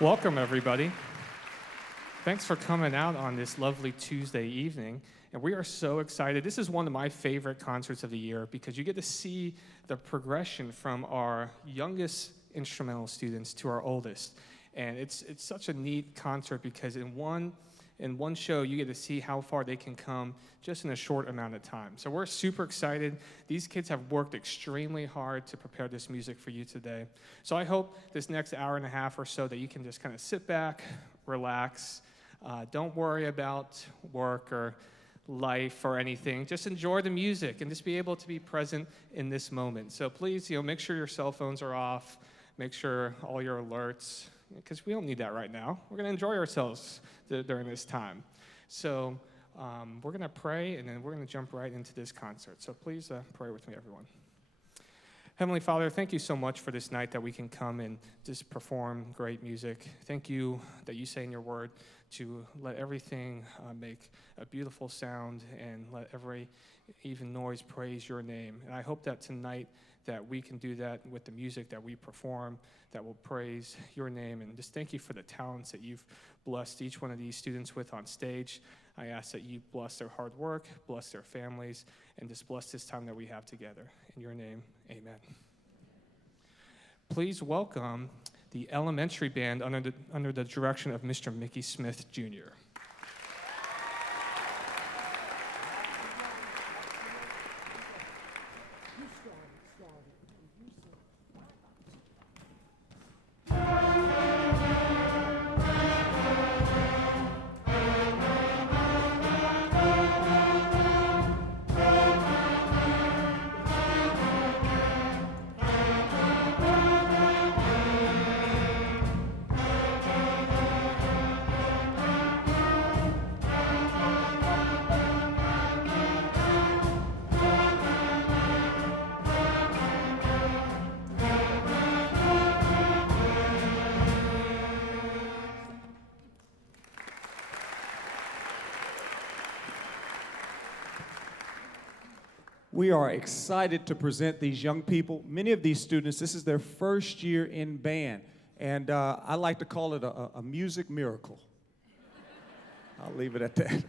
Welcome, everybody. Thanks for coming out on this lovely Tuesday evening. And we are so excited. This is one of my favorite concerts of the year because you get to see the progression from our youngest instrumental students to our oldest. And it's such a neat concert because in one show, you get to see how far they can come just in a short amount of time. So we're super excited. These kids have worked extremely hard to prepare this music for you today. So I hope this next hour and a half or so that you can just kind of sit back, relax, don't worry about work or life or anything. Just enjoy the music and just be able to be present in this moment. So please, make sure your cell phones are off. Make sure all your alerts, because we don't need that right now. We're going to enjoy ourselves during this time. So we're going to pray, and then we're going to jump right into this concert. So please pray with me, everyone. Heavenly Father, thank you so much for this night that we can come and just perform great music. Thank you that you say in your word to let everything make a beautiful sound and let every even noise praise your name. And I hope that tonight that we can do that with the music that we perform, that will praise your name. And just thank you for the talents that you've blessed each one of these students with on stage. I ask that you bless their hard work, bless their families, and just bless this time that we have together. In your name, amen. Please welcome the elementary band under the direction of Mr. Mickey Smith, Jr. We are excited to present these young people. Many of these students, this is their first year in band, and I like to call it a music miracle. I'll leave it at that.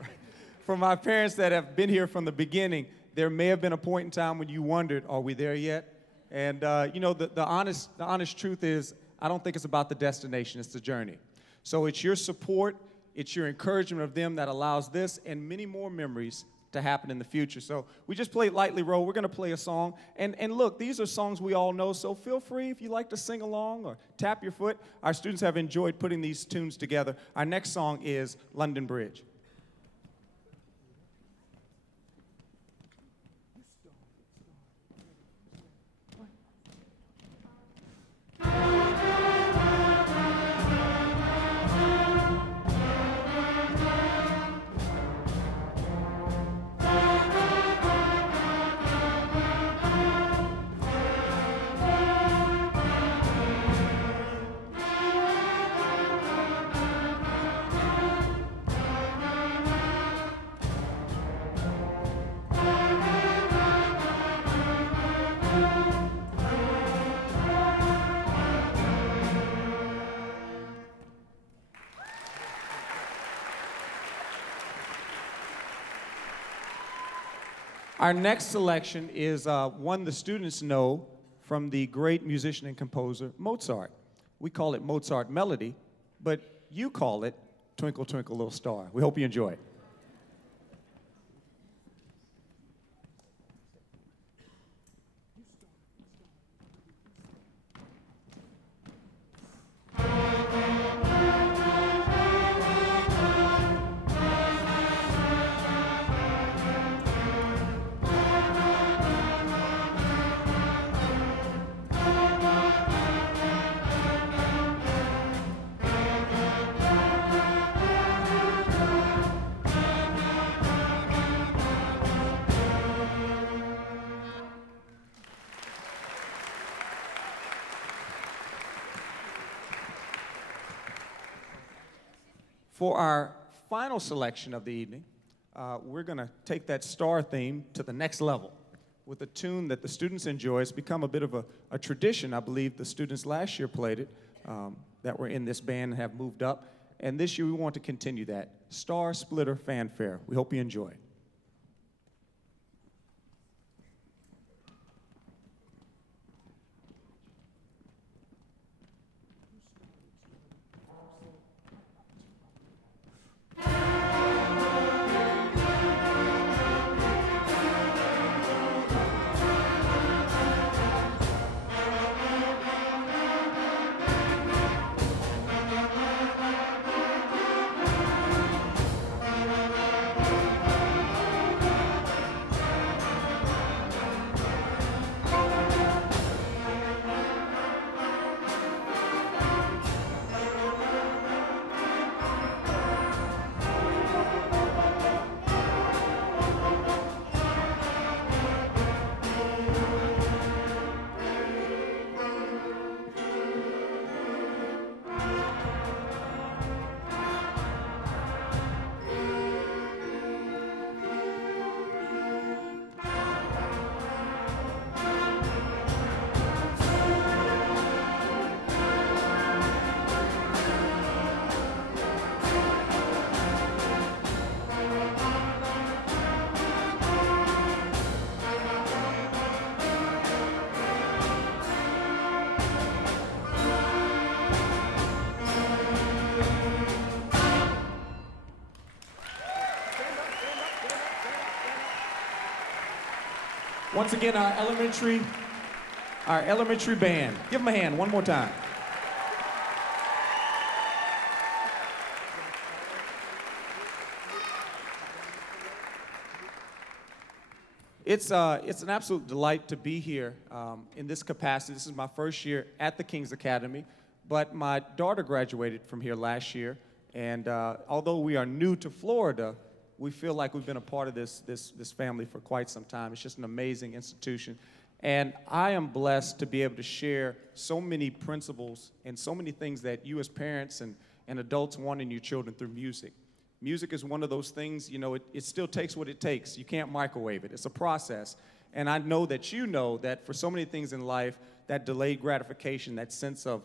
For my parents that have been here from the beginning, there may have been a point in time when you wondered, are we there yet? And the honest truth is, I don't think it's about the destination, it's the journey. So it's your support, it's your encouragement of them that allows this and many more memories to happen in the future. So we just played Lightly Roll. We're going to play a song. And look, these are songs we all know, so feel free if you like to sing along or tap your foot. Our students have enjoyed putting these tunes together. Our next song is London Bridge. Our next selection is one the students know from the great musician and composer Mozart. We call it Mozart Melody, but you call it Twinkle, Twinkle, Little Star. We hope you enjoy it. For our final selection of the evening, we're going to take that star theme to the next level with a tune that the students enjoy. It's become a bit of a tradition. I believe the students last year played it, that were in this band have moved up. And this year we want to continue that. Starsplitter Fanfare. We hope you enjoy. Once again, our elementary band. Give them a hand one more time. It's an absolute delight to be here in this capacity. This is my first year at the King's Academy, but my daughter graduated from here last year, and although we are new to Florida, we feel like we've been a part of this family for quite some time. It's just an amazing institution. And I am blessed to be able to share so many principles and so many things that you as parents and adults want in your children through music. Music is one of those things, you know, it still takes what it takes. You can't microwave it. It's a process. And I know that for so many things in life, that delayed gratification, that sense of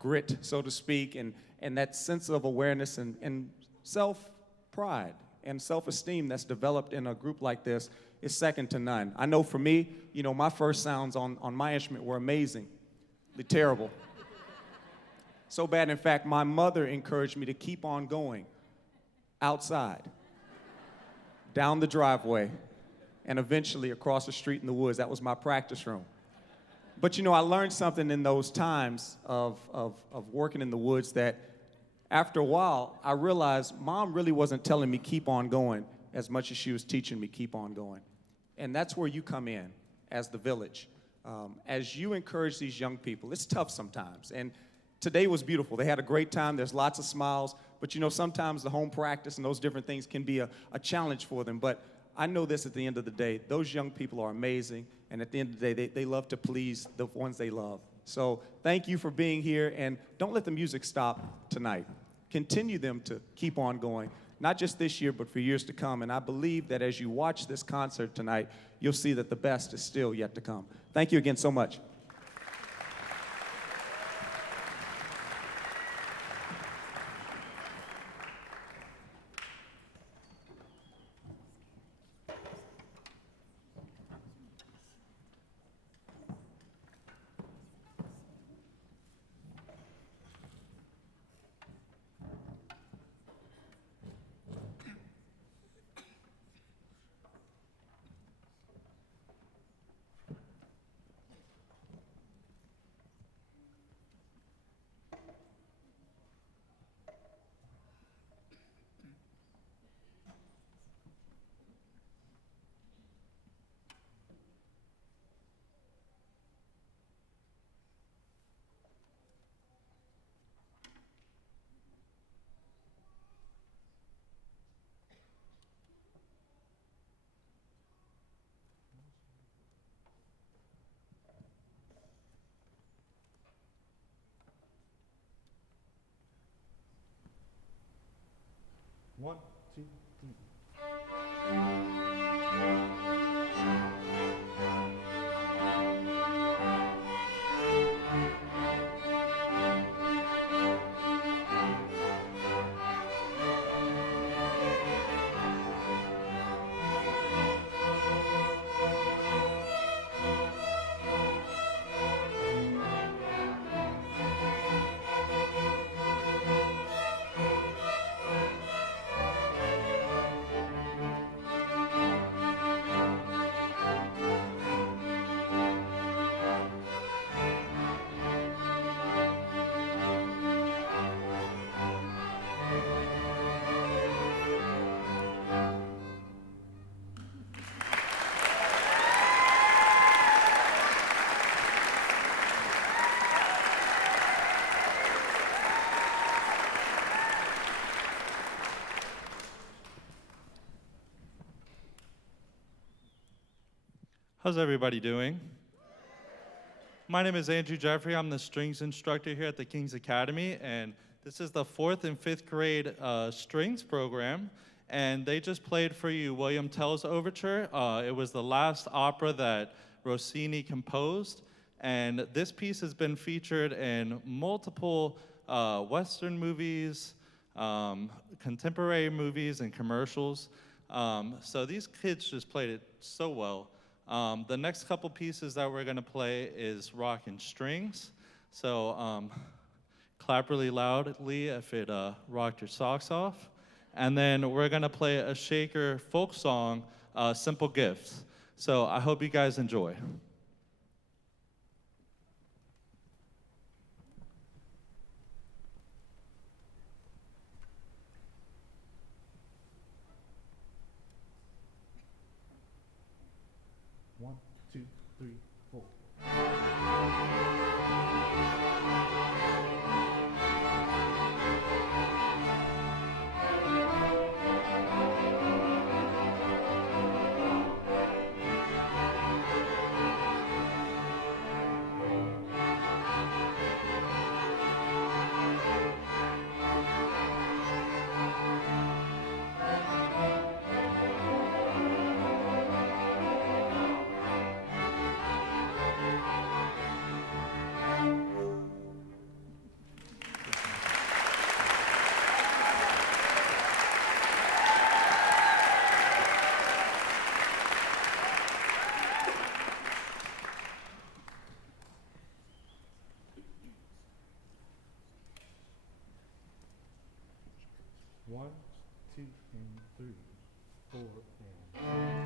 grit, so to speak, and that sense of awareness and self-pride and self-esteem that's developed in a group like this is second to none. I know for me, you know, my first sounds on my instrument were amazingly terrible. So bad, in fact, my mother encouraged me to keep on going outside, down the driveway, and eventually across the street in the woods. That was my practice room. But, you know, I learned something in those times of working in the woods that after a while, I realized Mom really wasn't telling me keep on going as much as she was teaching me keep on going. And that's where you come in as the village. As you encourage these young people, it's tough sometimes. And today was beautiful. They had a great time. There's lots of smiles. But, you know, sometimes the home practice and those different things can be a challenge for them. But I know this at the end of the day. Those young people are amazing. And at the end of the day, they love to please the ones they love. So thank you for being here. And don't let the music stop tonight. Continue them to keep on going, not just this year, but for years to come. And I believe that as you watch this concert tonight, you'll see that the best is still yet to come. Thank you again so much. One, two, three. How's everybody doing? My name is Andrew Jeffrey. I'm the strings instructor here at the King's Academy, and this is the 4th and 5th grade strings program, and they just played for you William Tell's Overture. It was the last opera that Rossini composed, and this piece has been featured in multiple Western movies, contemporary movies, and commercials. So these kids just played it so well. The next couple pieces that we're going to play is Rockin' Strings. So clap really loudly if it rocked your socks off. And then we're going to play a shaker folk song, Simple Gifts. So I hope you guys enjoy. One, two, three, four. One, two, and three, four, and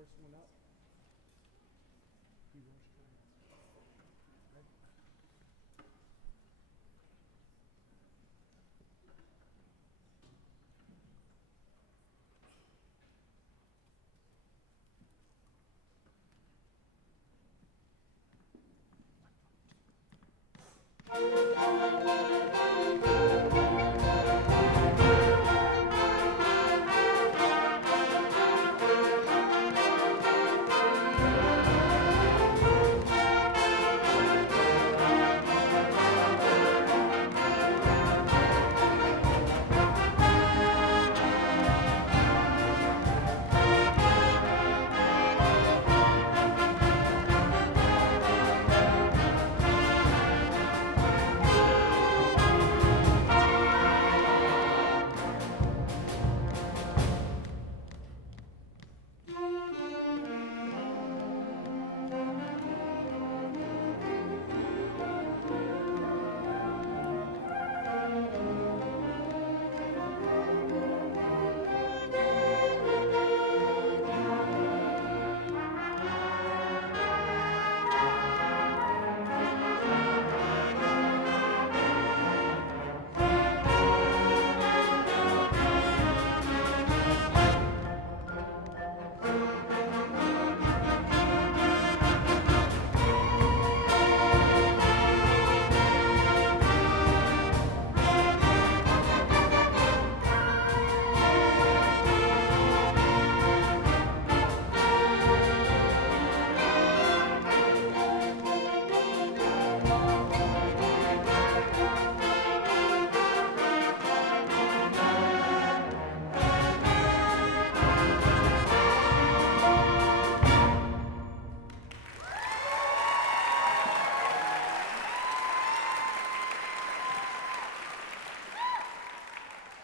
first one up.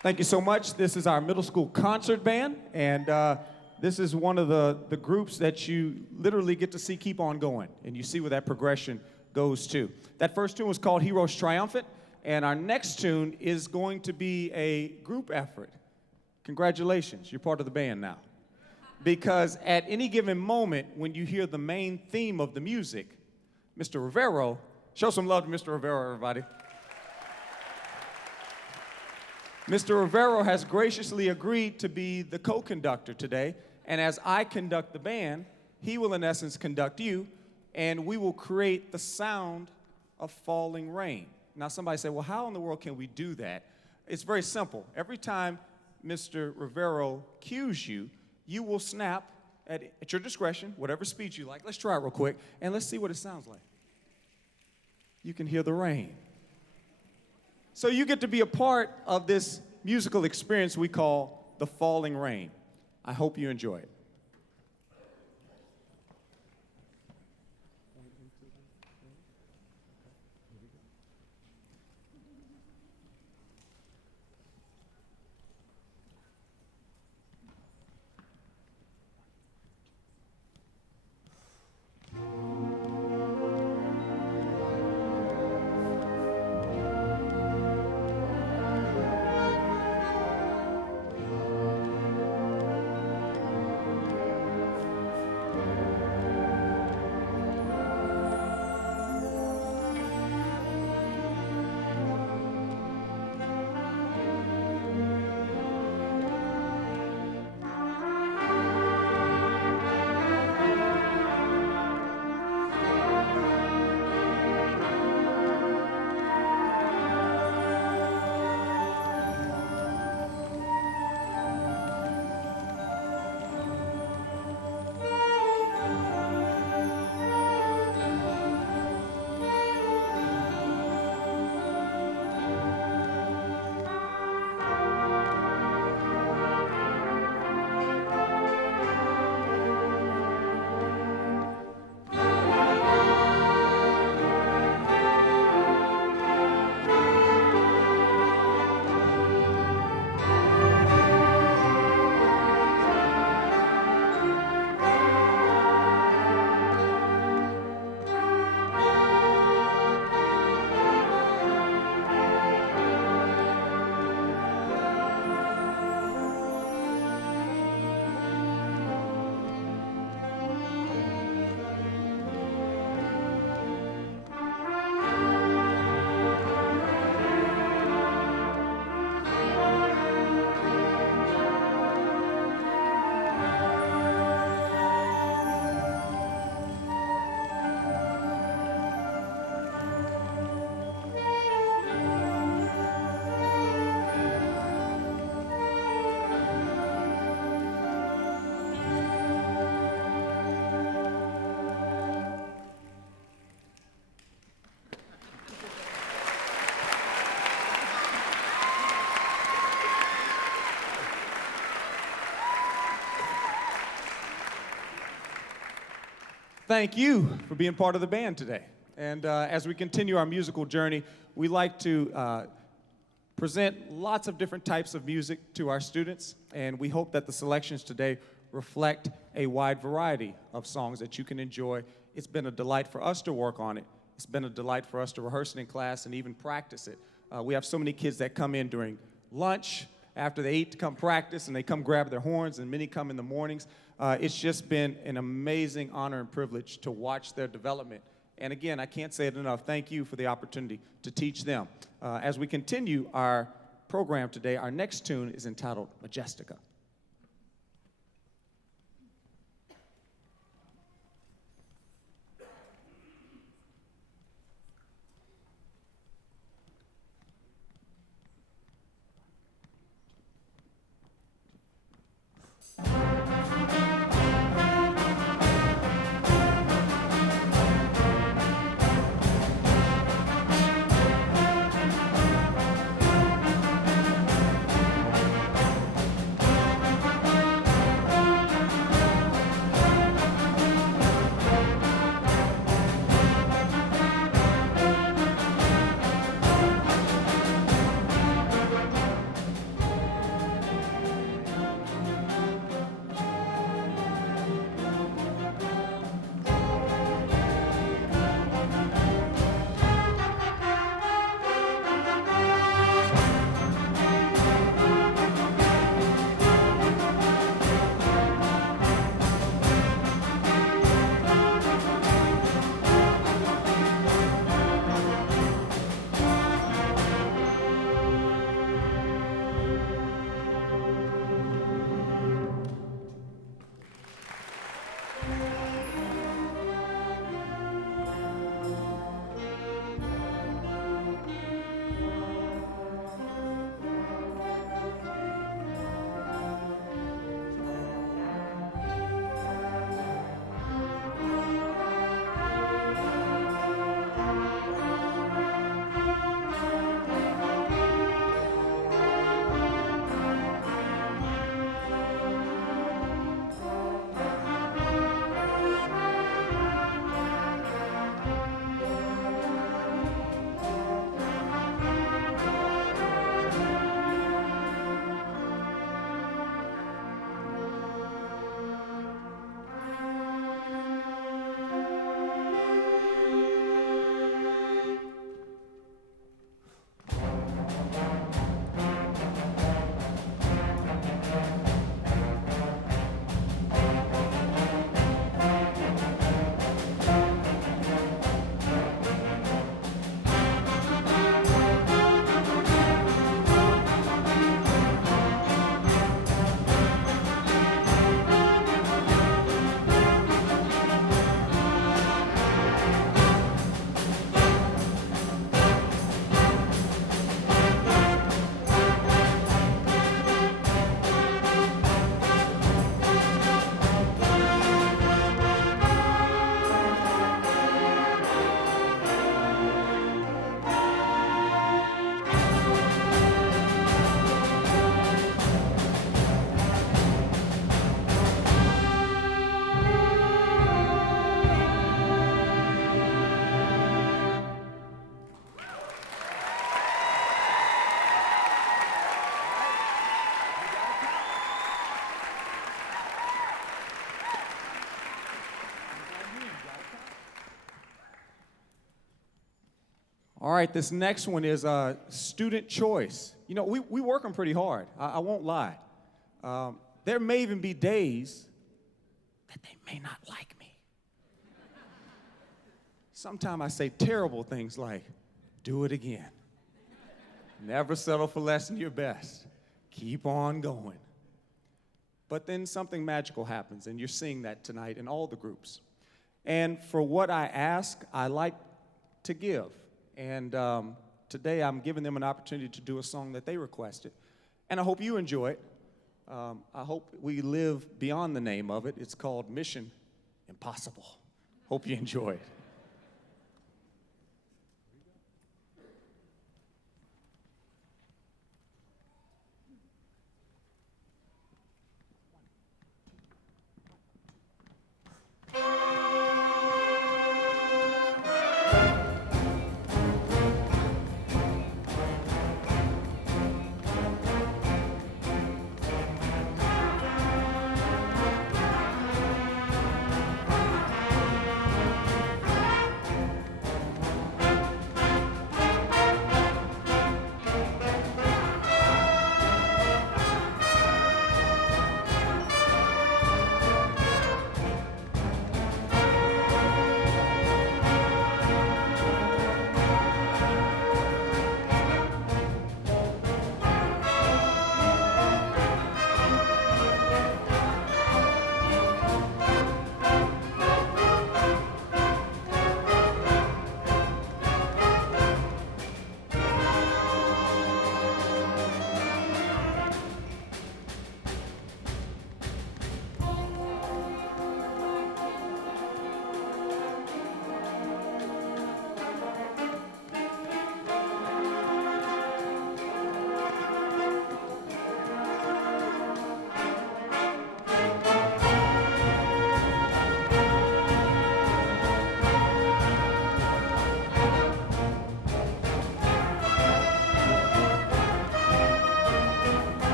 Thank you so much. This is our middle school concert band, and this is one of the groups that you literally get to see keep on going, and you see where that progression goes to. That first tune was called Heroes Triumphant, and our next tune is going to be a group effort. Congratulations, you're part of the band now. Because at any given moment, when you hear the main theme of the music, Mr. Rivero, show some love to Mr. Rivero, everybody. Mr. Rivero has graciously agreed to be the co-conductor today, and as I conduct the band, he will in essence conduct you, and we will create the sound of falling rain. Now somebody said, well, how in the world can we do that? It's very simple. Every time Mr. Rivero cues you, you will snap at your discretion, whatever speed you like. Let's try it real quick, and let's see what it sounds like. You can hear the rain. So you get to be a part of this musical experience we call the falling rain. I hope you enjoy it. Thank you for being part of the band today. And as we continue our musical journey, we like to present lots of different types of music to our students, and we hope that the selections today reflect a wide variety of songs that you can enjoy. It's been a delight for us to work on it. It's been a delight for us to rehearse it in class and even practice it. We have so many kids that come in during lunch, after they eat to come practice, and they come grab their horns, and many come in the mornings. It's just been an amazing honor and privilege to watch their development. And again, I can't say it enough. Thank you for the opportunity to teach them. As we continue our program today, our next tune is entitled Majestica. All right, this next one is student choice. You know, we work them pretty hard. I won't lie. There may even be days that they may not like me. Sometimes I say terrible things like, do it again. Never settle for less than your best. Keep on going. But then something magical happens, and you're seeing that tonight in all the groups. And for what I ask, I like to give. And today I'm giving them an opportunity to do a song that they requested. And I hope you enjoy it. I hope we live beyond the name of it. It's called Mission Impossible. Hope you enjoy it.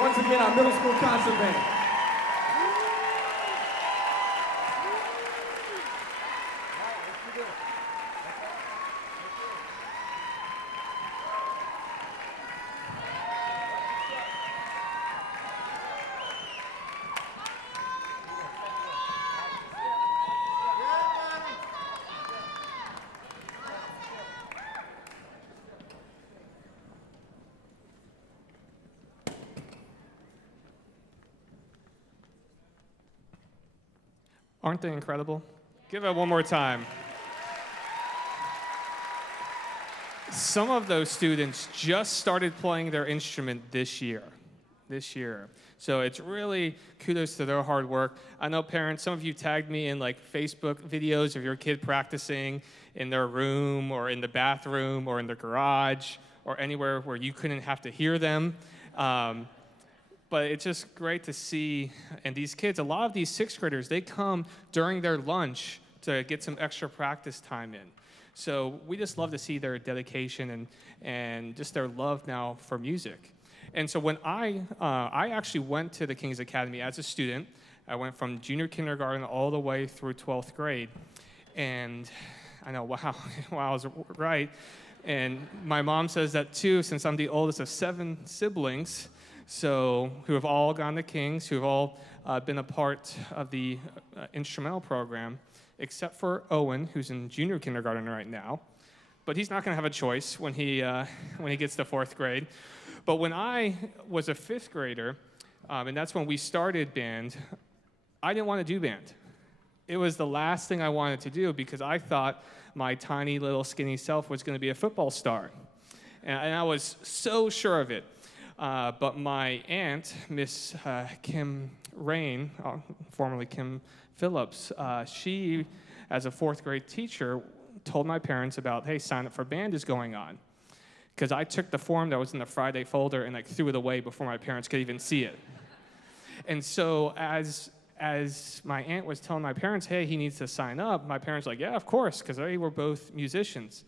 Once again, our middle school concert band. Aren't they incredible? Give it one more time. Some of those students just started playing their instrument this year. So it's really kudos to their hard work. I know parents, some of you tagged me in like Facebook videos of your kid practicing in their room or in the bathroom or in the garage or anywhere where you couldn't have to hear them. But it's just great to see, and these kids, a lot of these sixth graders, they come during their lunch to get some extra practice time in. So we just love to see their dedication and just their love now for music. And so when I actually went to the King's Academy as a student, I went from junior kindergarten all the way through 12th grade. And I know, wow, I was right. And my mom says that too, since I'm the oldest of 7 siblings, so who have all gone to King's, who have all been a part of the instrumental program, except for Owen, who's in junior kindergarten right now. But he's not going to have a choice when he gets to 4th grade. But when I was a 5th grader, and that's when we started band, I didn't want to do band. It was the last thing I wanted to do because I thought my tiny little skinny self was going to be a football star. And I was so sure of it. But my aunt, Miss Kim Rain, formerly Kim Phillips, she, as a 4th grade teacher, told my parents about, hey, sign up for band is going on. Because I took the form that was in the Friday folder and like threw it away before my parents could even see it. And so as my aunt was telling my parents, hey, he needs to sign up, my parents were like, yeah, of course, because they were both musicians.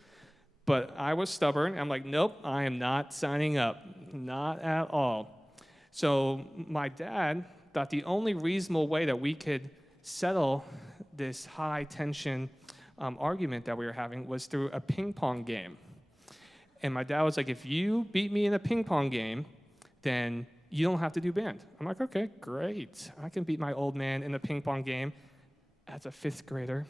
But I was stubborn. I'm like, nope, I am not signing up. Not at all. So my dad thought the only reasonable way that we could settle this high-tension argument that we were having was through a ping pong game. And my dad was like, if you beat me in a ping pong game, then you don't have to do band. I'm like, okay, great. I can beat my old man in a ping pong game as a 5th grader.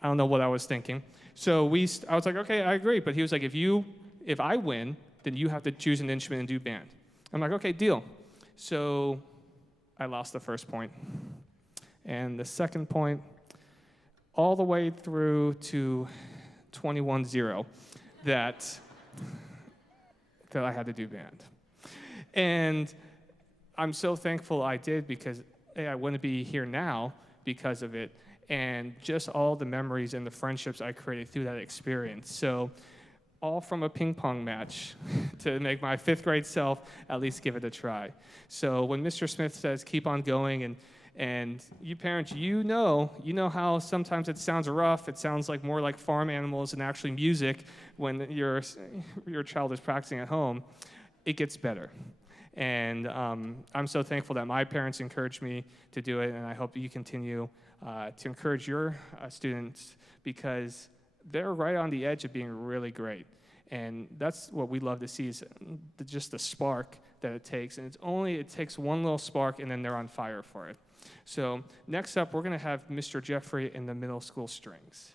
I don't know what I was thinking. So I was like, okay, I agree. But he was like, if I win, then you have to choose an instrument and do band. I'm like, okay, deal. So I lost the first point. And the second point, all the way through to 21-0, that I had to do band. And I'm so thankful I did because I wouldn't be here now because of it. And just all the memories and the friendships I created through that experience. So all from a ping pong match to make my 5th grade self at least give it a try. So when Mr. Smith says keep on going, and you parents, you know how sometimes it sounds rough, it sounds like more like farm animals than actually music when your child is practicing at home, it gets better. And I'm so thankful that my parents encouraged me to do it, and I hope you continue to encourage your students because they're right on the edge of being really great. And that's what we love to see is just the spark that it takes. And it takes one little spark and then they're on fire for it. So next up, we're going to have Mr. Jeffrey in the middle school strings.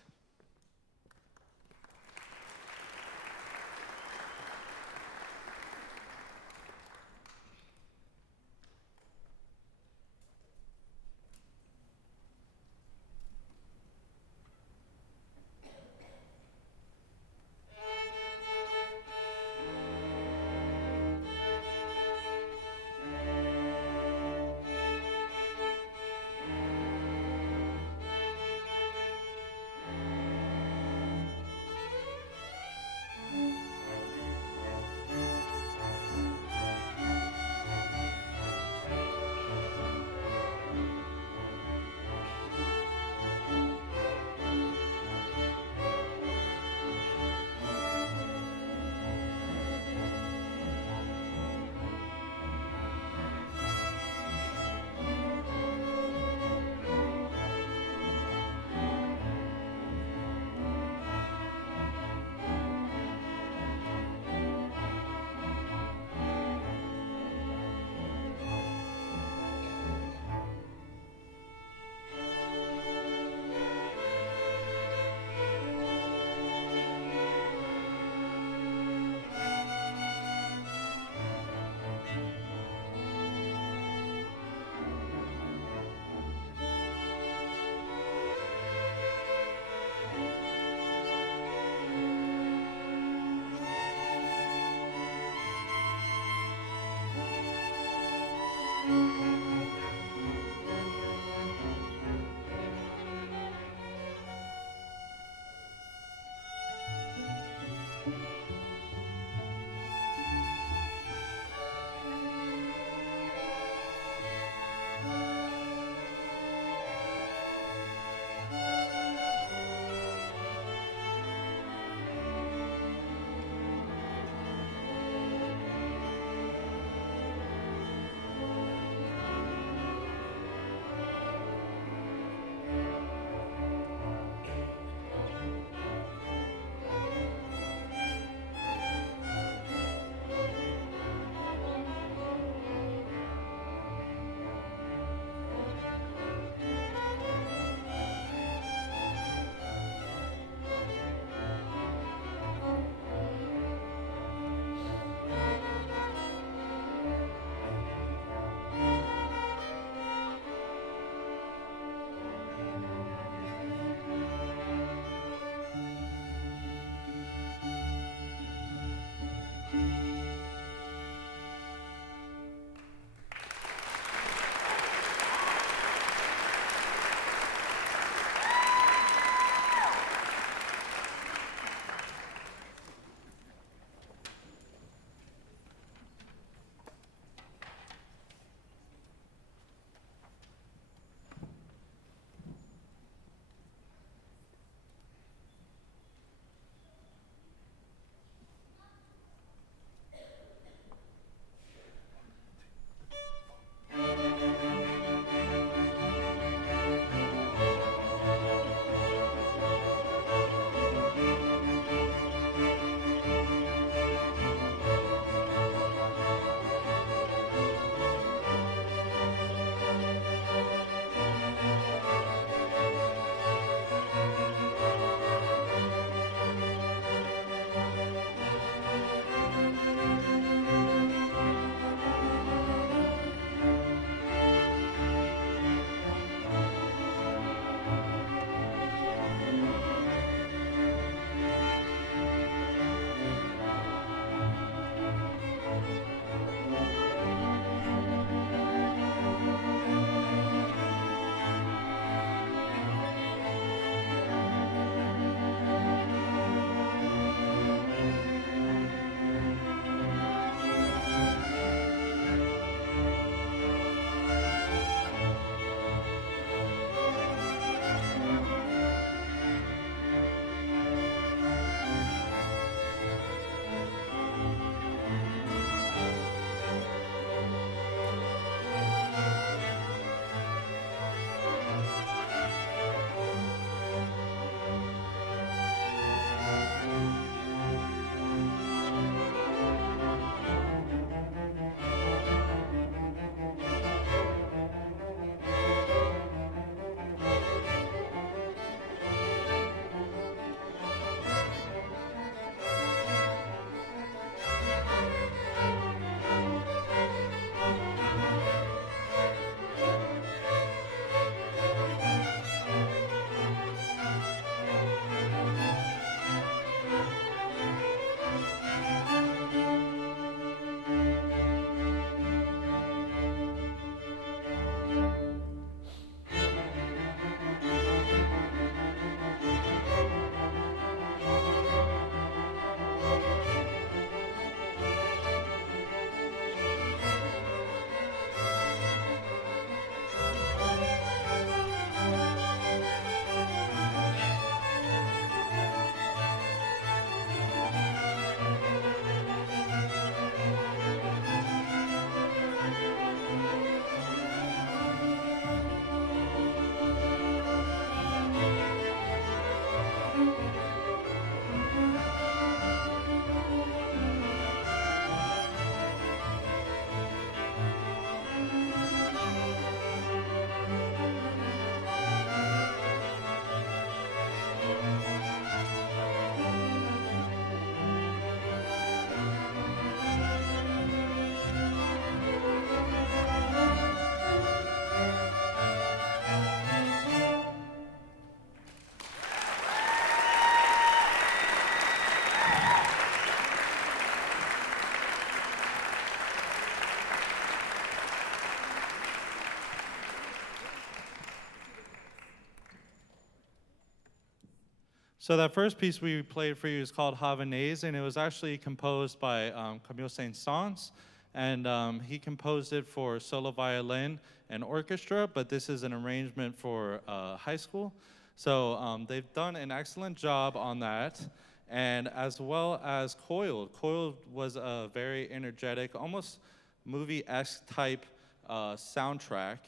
So that first piece we played for you is called Havanaise, and it was actually composed by Camille Saint-Saëns, and he composed it for solo violin and orchestra, but this is an arrangement for high school. So they've done an excellent job on that, and as well as Coiled. Coiled was a very energetic, almost movie-esque type soundtrack,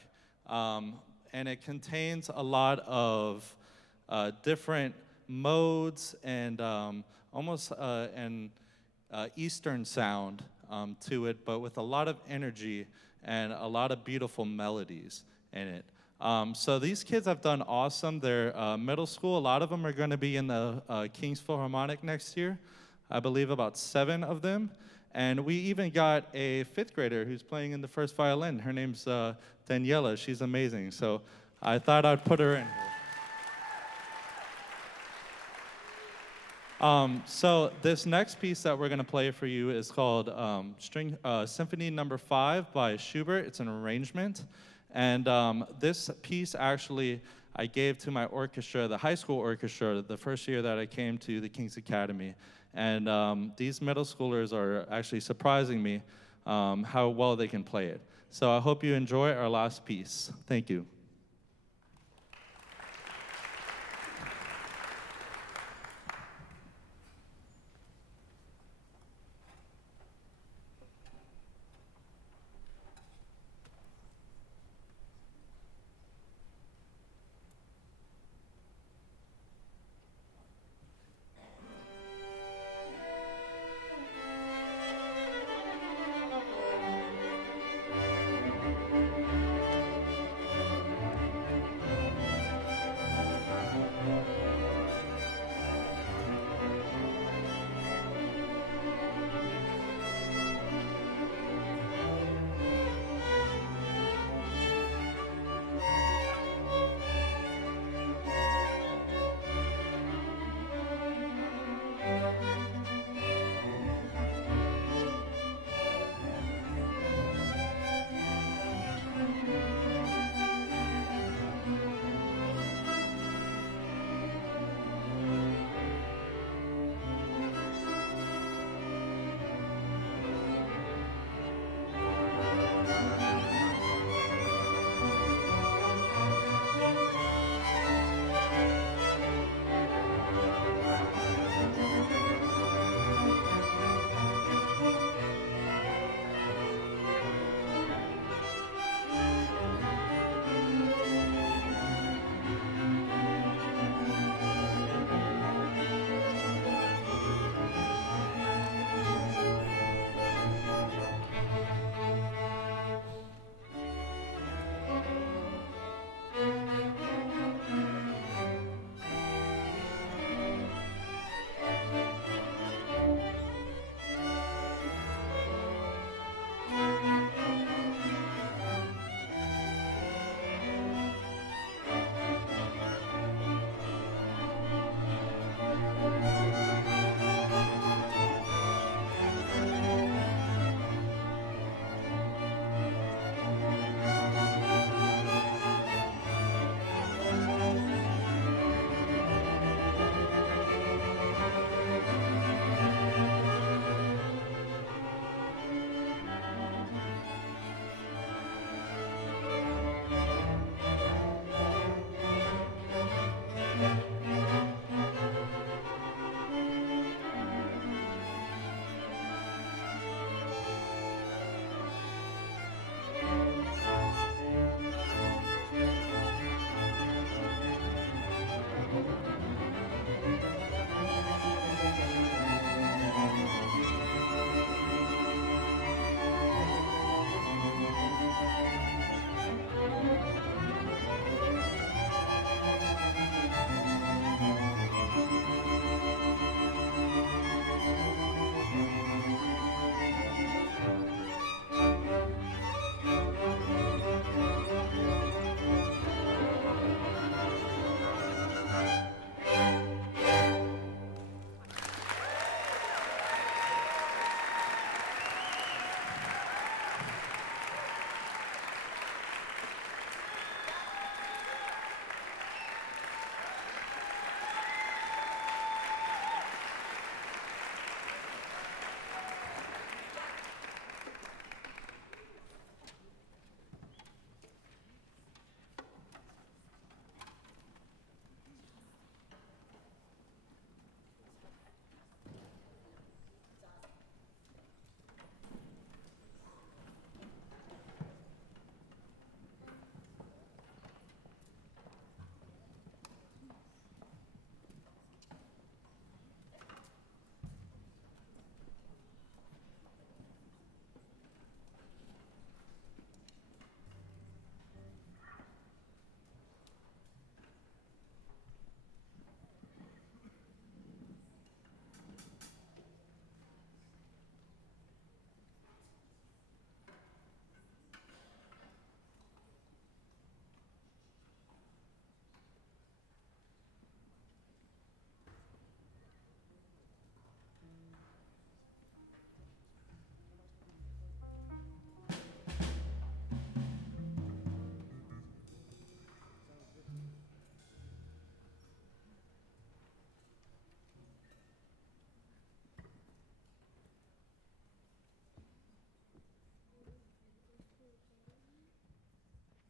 and it contains a lot of different modes and almost an Eastern sound to it, but with a lot of energy and a lot of beautiful melodies in it. So these kids have done awesome. They're middle school. A lot of them are going to be in the King's Philharmonic next year. I believe about 7 of them. And we even got a 5th grader who's playing in the first violin. Her name's Daniela. She's amazing. So I thought I'd put her in here. So this next piece that we're going to play for you is called Symphony No. 5 by Schubert. It's an arrangement. And this piece actually I gave to my orchestra, the high school orchestra, the first year that I came to the King's Academy. And these middle schoolers are actually surprising me how well they can play it. So I hope you enjoy our last piece. Thank you.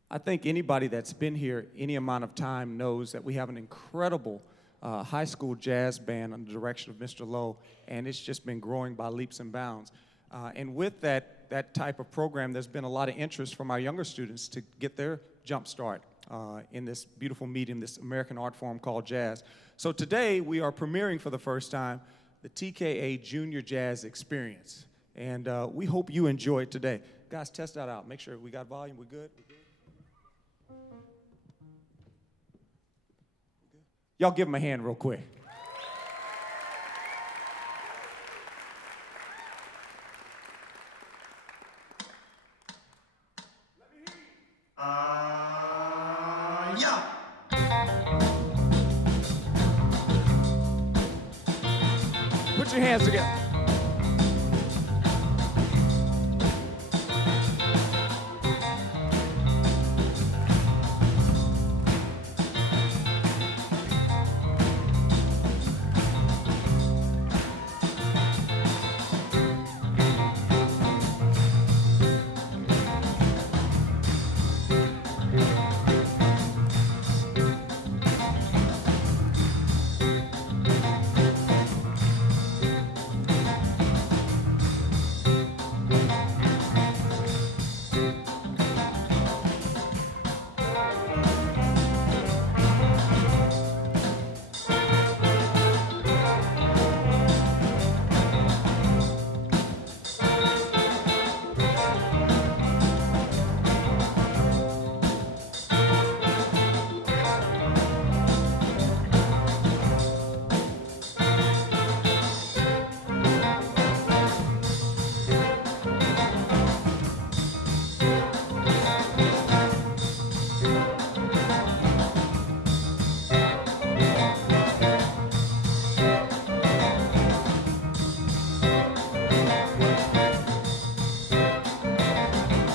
I think anybody that's been here any amount of time knows that we have an incredible high school jazz band under the direction of Mr. Lowe, and it's just been growing by leaps and bounds. And with that type of program, there's been a lot of interest from our younger students to get their jump start in this beautiful medium, this American art form called jazz. So today, we are premiering for the first time the TKA Junior Jazz Experience. And we hope you enjoy it today. Guys, test that out. Make sure we got volume. We good? We good? Y'all give them a hand real quick. Yeah. Put your hands together.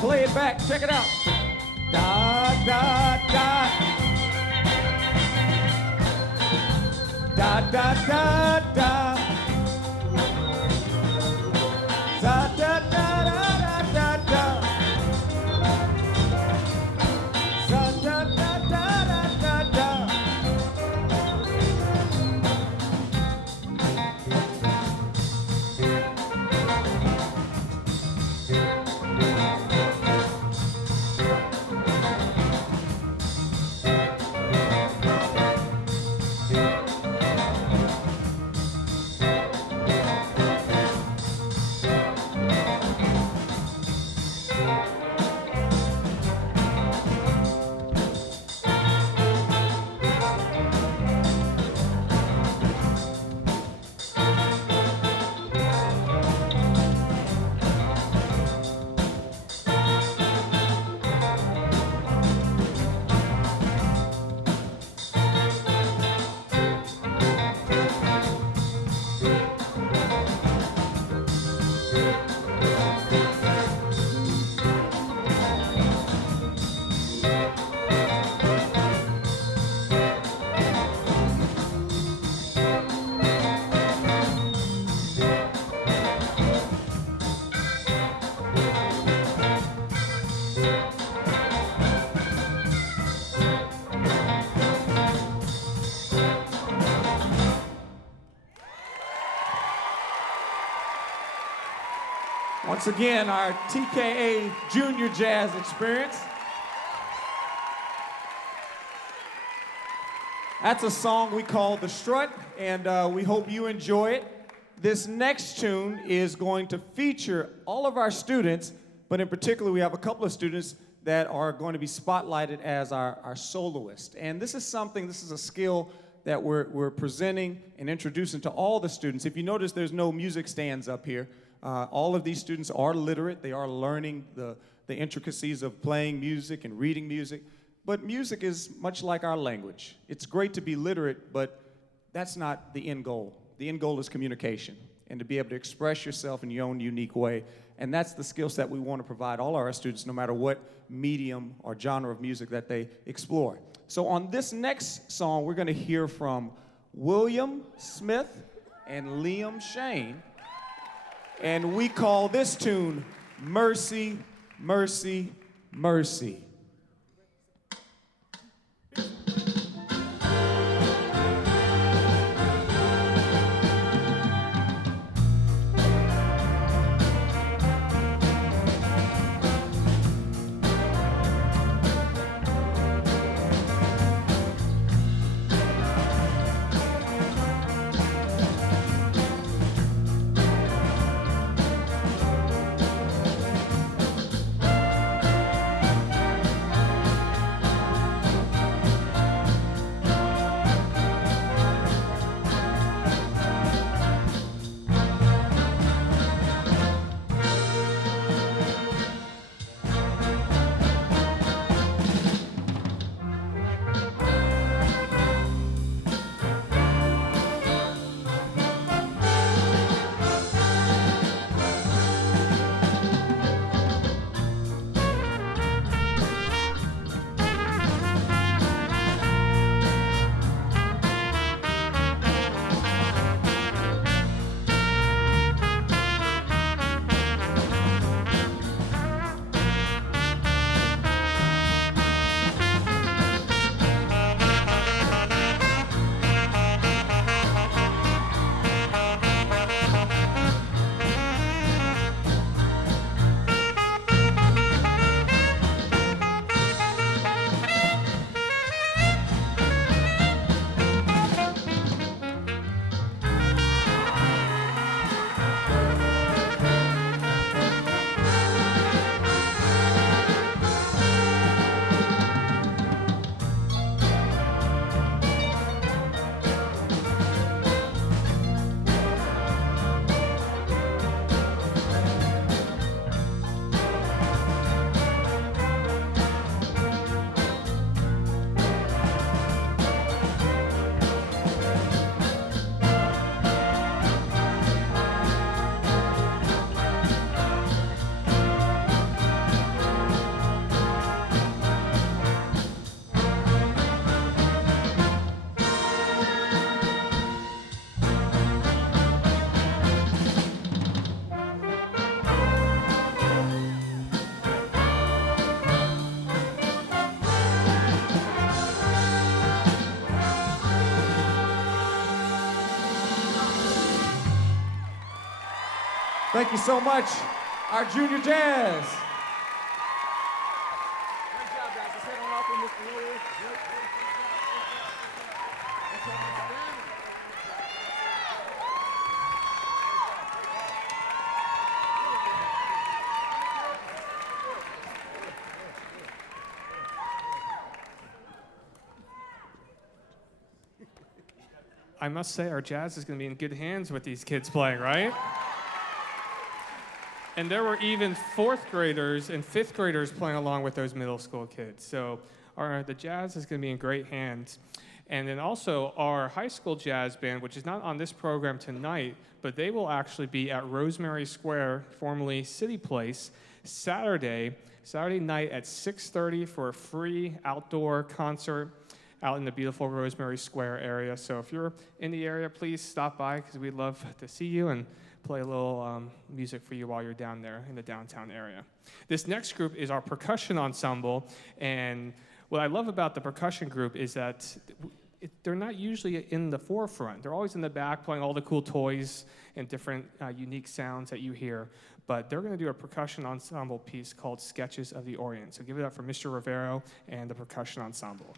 Play it back, check it out. Da, da, da. Da, da, da, da. Da, da, da, da, da, da. Da, da, da, da, da, da. Once again, our TKA Junior Jazz Experience. That's a song we call the Strut, and we hope you enjoy it. This next tune is going to feature all of our students, but in particular, we have a couple of students that are going to be spotlighted as our soloists. And this is a skill that we're presenting and introducing to all the students. If you notice, there's no music stands up here. All of these students are literate. They are learning the intricacies of playing music and reading music. But music is much like our language. It's great to be literate, but that's not the end goal. The end goal is communication and to be able to express yourself in your own unique way. And that's the skill set we want to provide all our students, no matter what medium or genre of music that they explore. So on this next song, we're going to hear from William Smith and Liam Shane. And we call this tune Mercy, Mercy, Mercy. Thank you so much, our junior jazz. I must say, our jazz is going to be in good hands with these kids playing, right? And there were even fourth graders and fifth graders playing along with those middle school kids. So the jazz is going to be in great hands. And then also our high school jazz band, which is not on this program tonight, but they will actually be at Rosemary Square, formerly City Place, Saturday night at 6:30 for a free outdoor concert out in the beautiful Rosemary Square area. So if you're in the area, please stop by because we'd love to see you and play a little music for you while you're down there in the downtown area. This next group is our percussion ensemble, and what I love about the percussion group is that they're not usually in the forefront. They're always in the back playing all the cool toys and different unique sounds that you hear, but they're going to do a percussion ensemble piece called Sketches of the Orient. So give it up for Mr. Rivero and the percussion ensemble.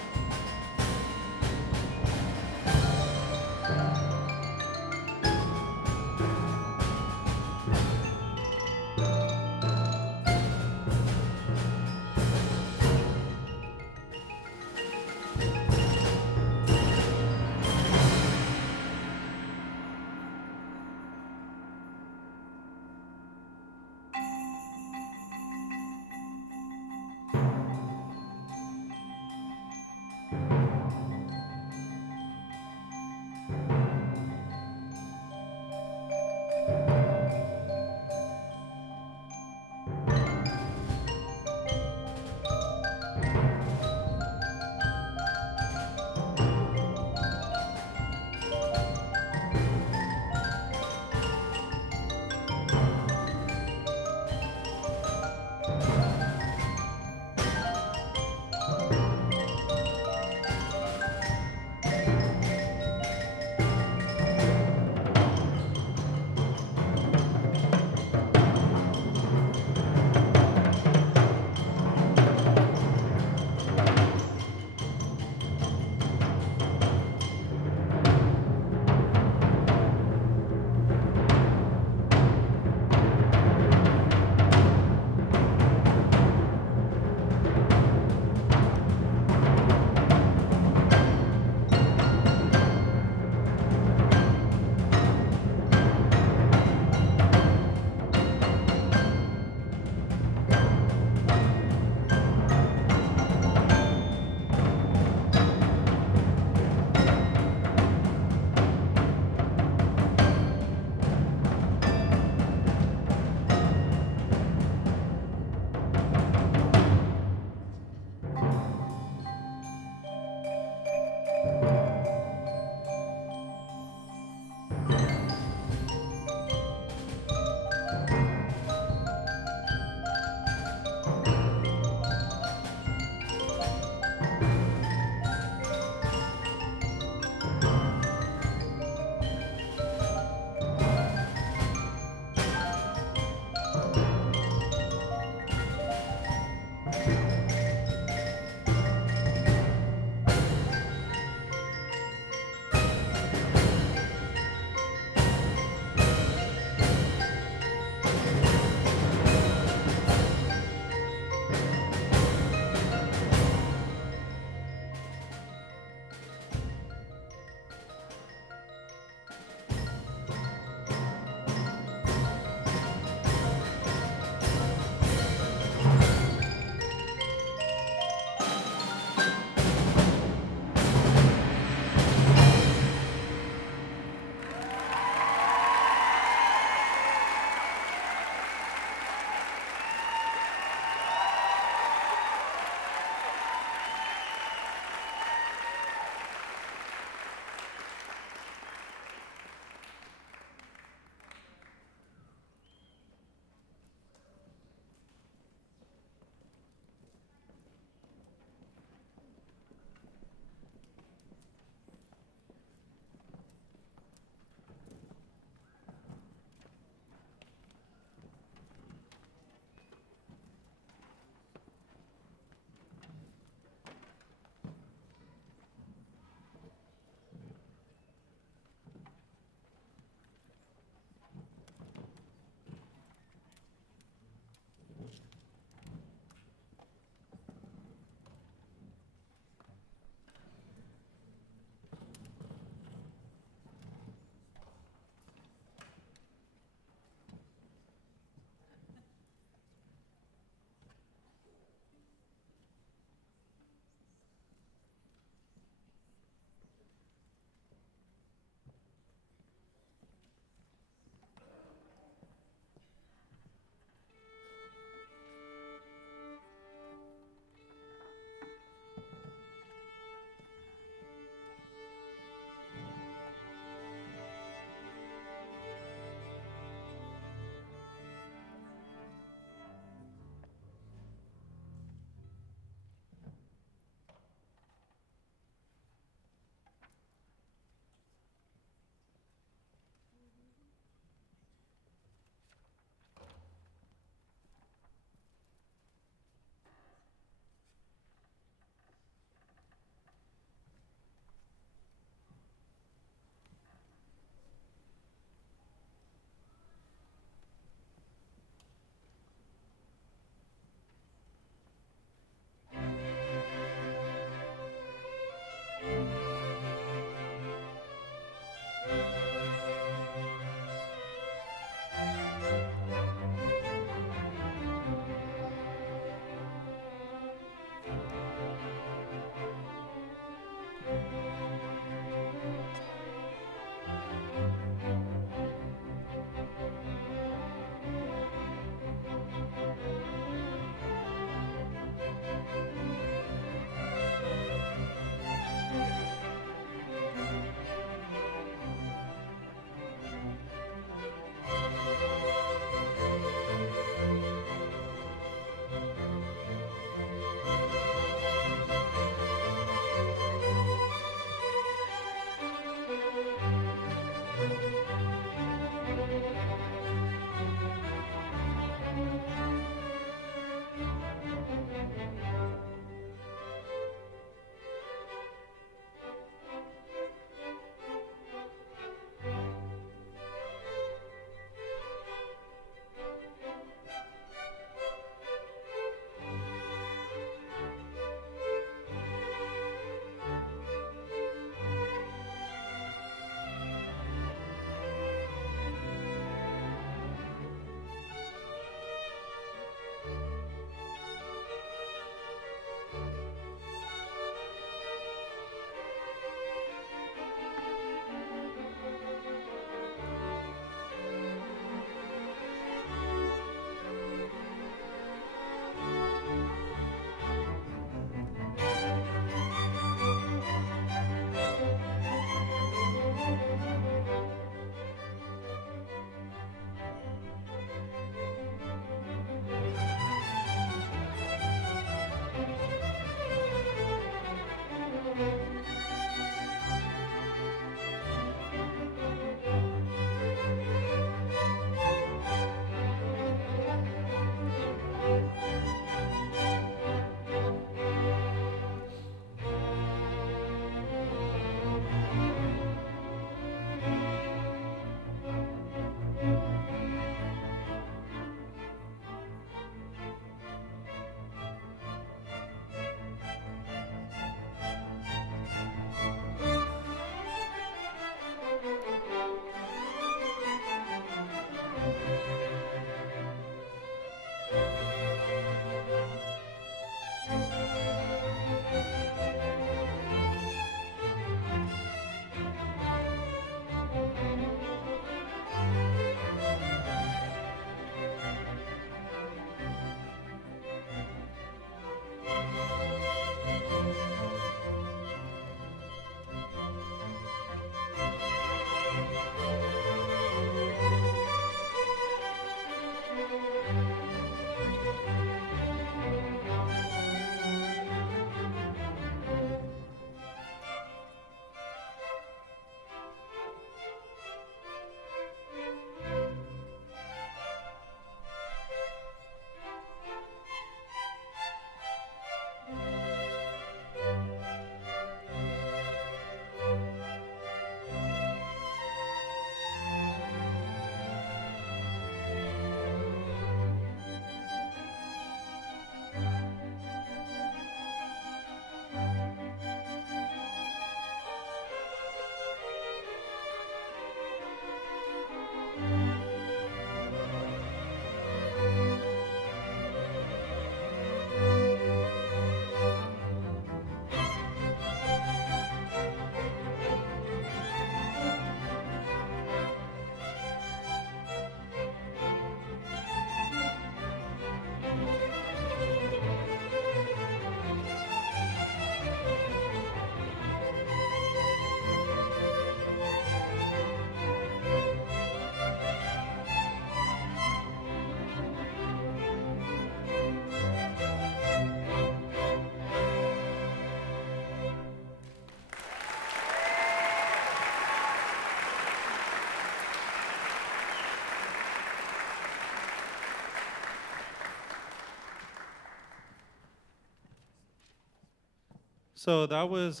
So that was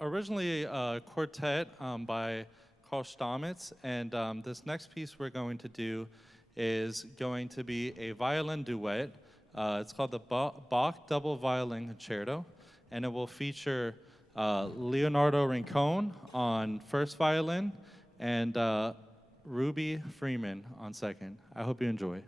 originally a quartet by Carl Stamitz, and this next piece we're going to do is going to be a violin duet. It's called the Bach Double Violin Concerto, and it will feature Leonardo Rincón on first violin and Ruby Freeman on second. I hope you enjoy.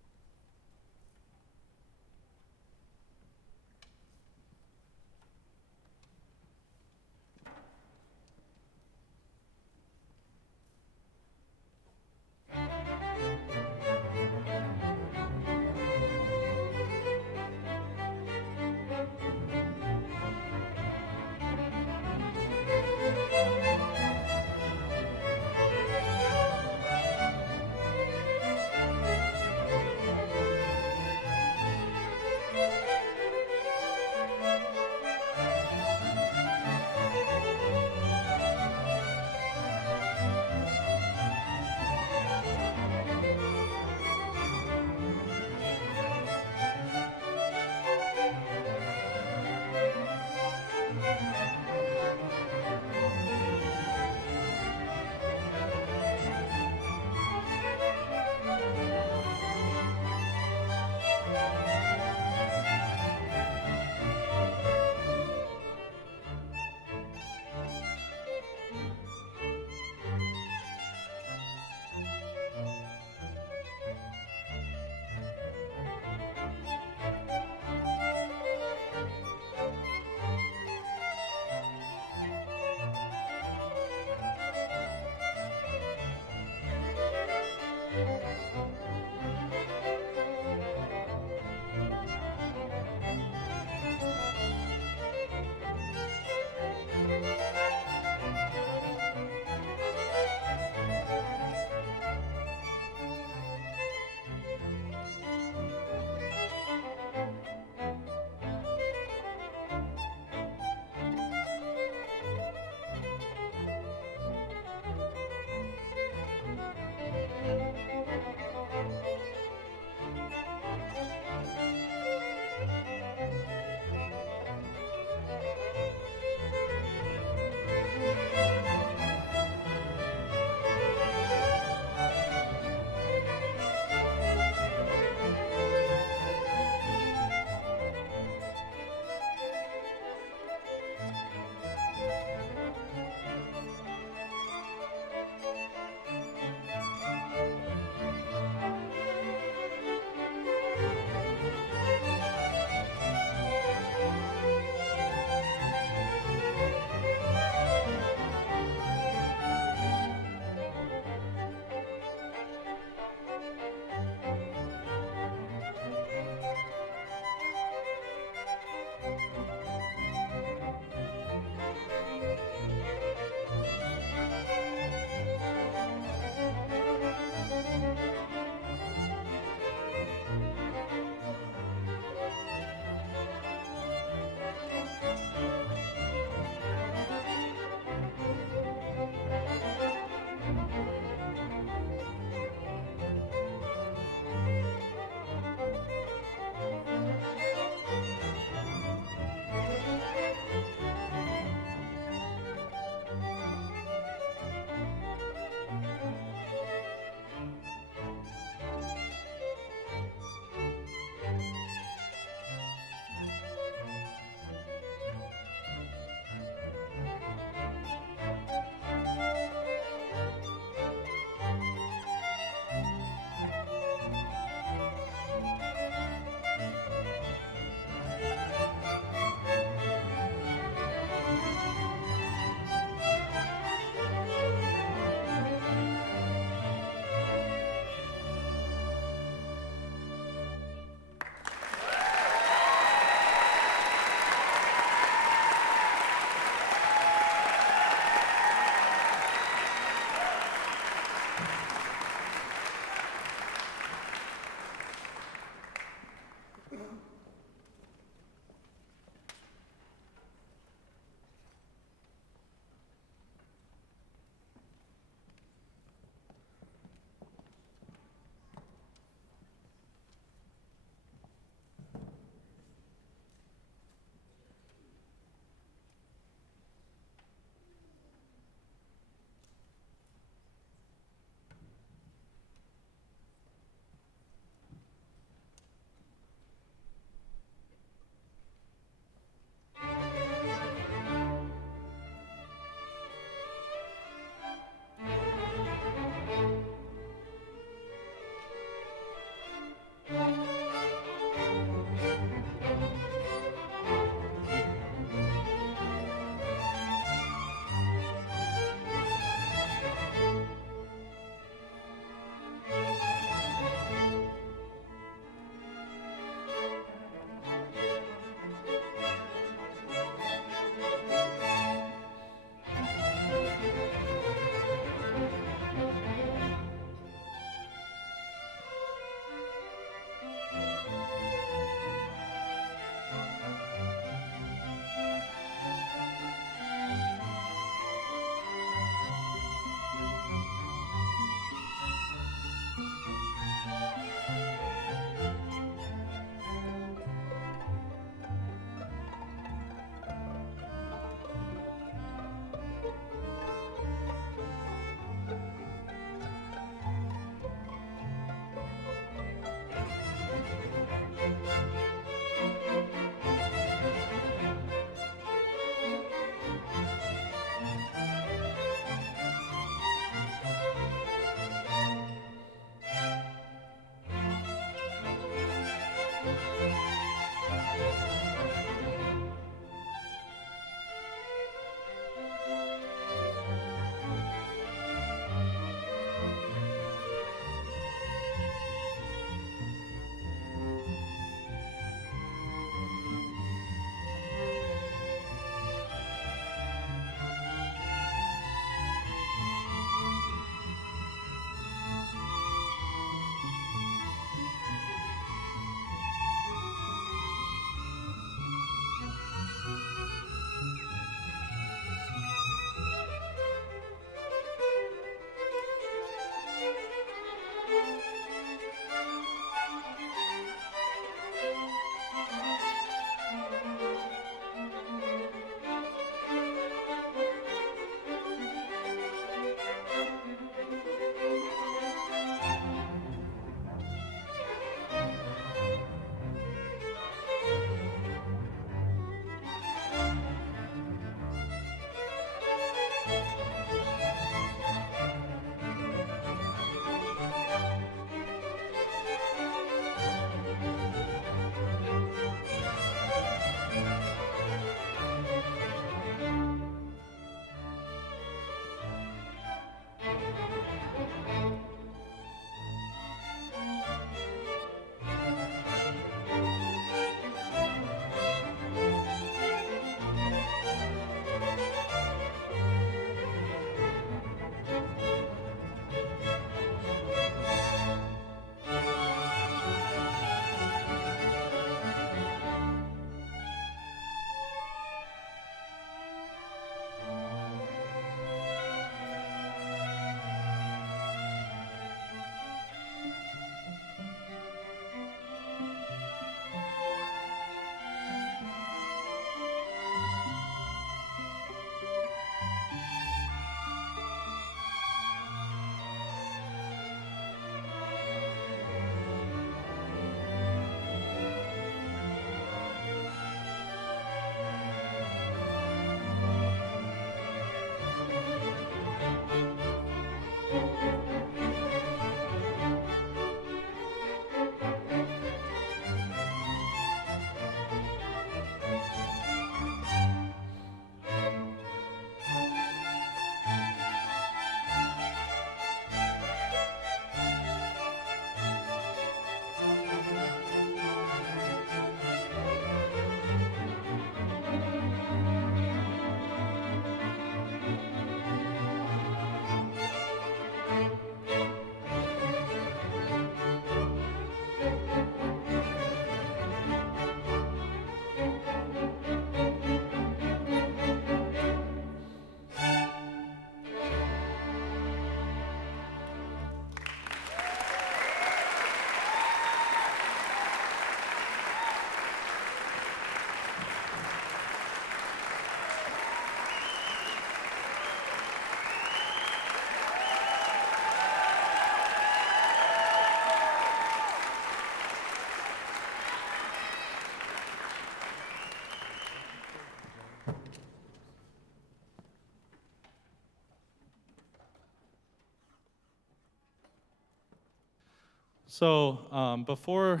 So before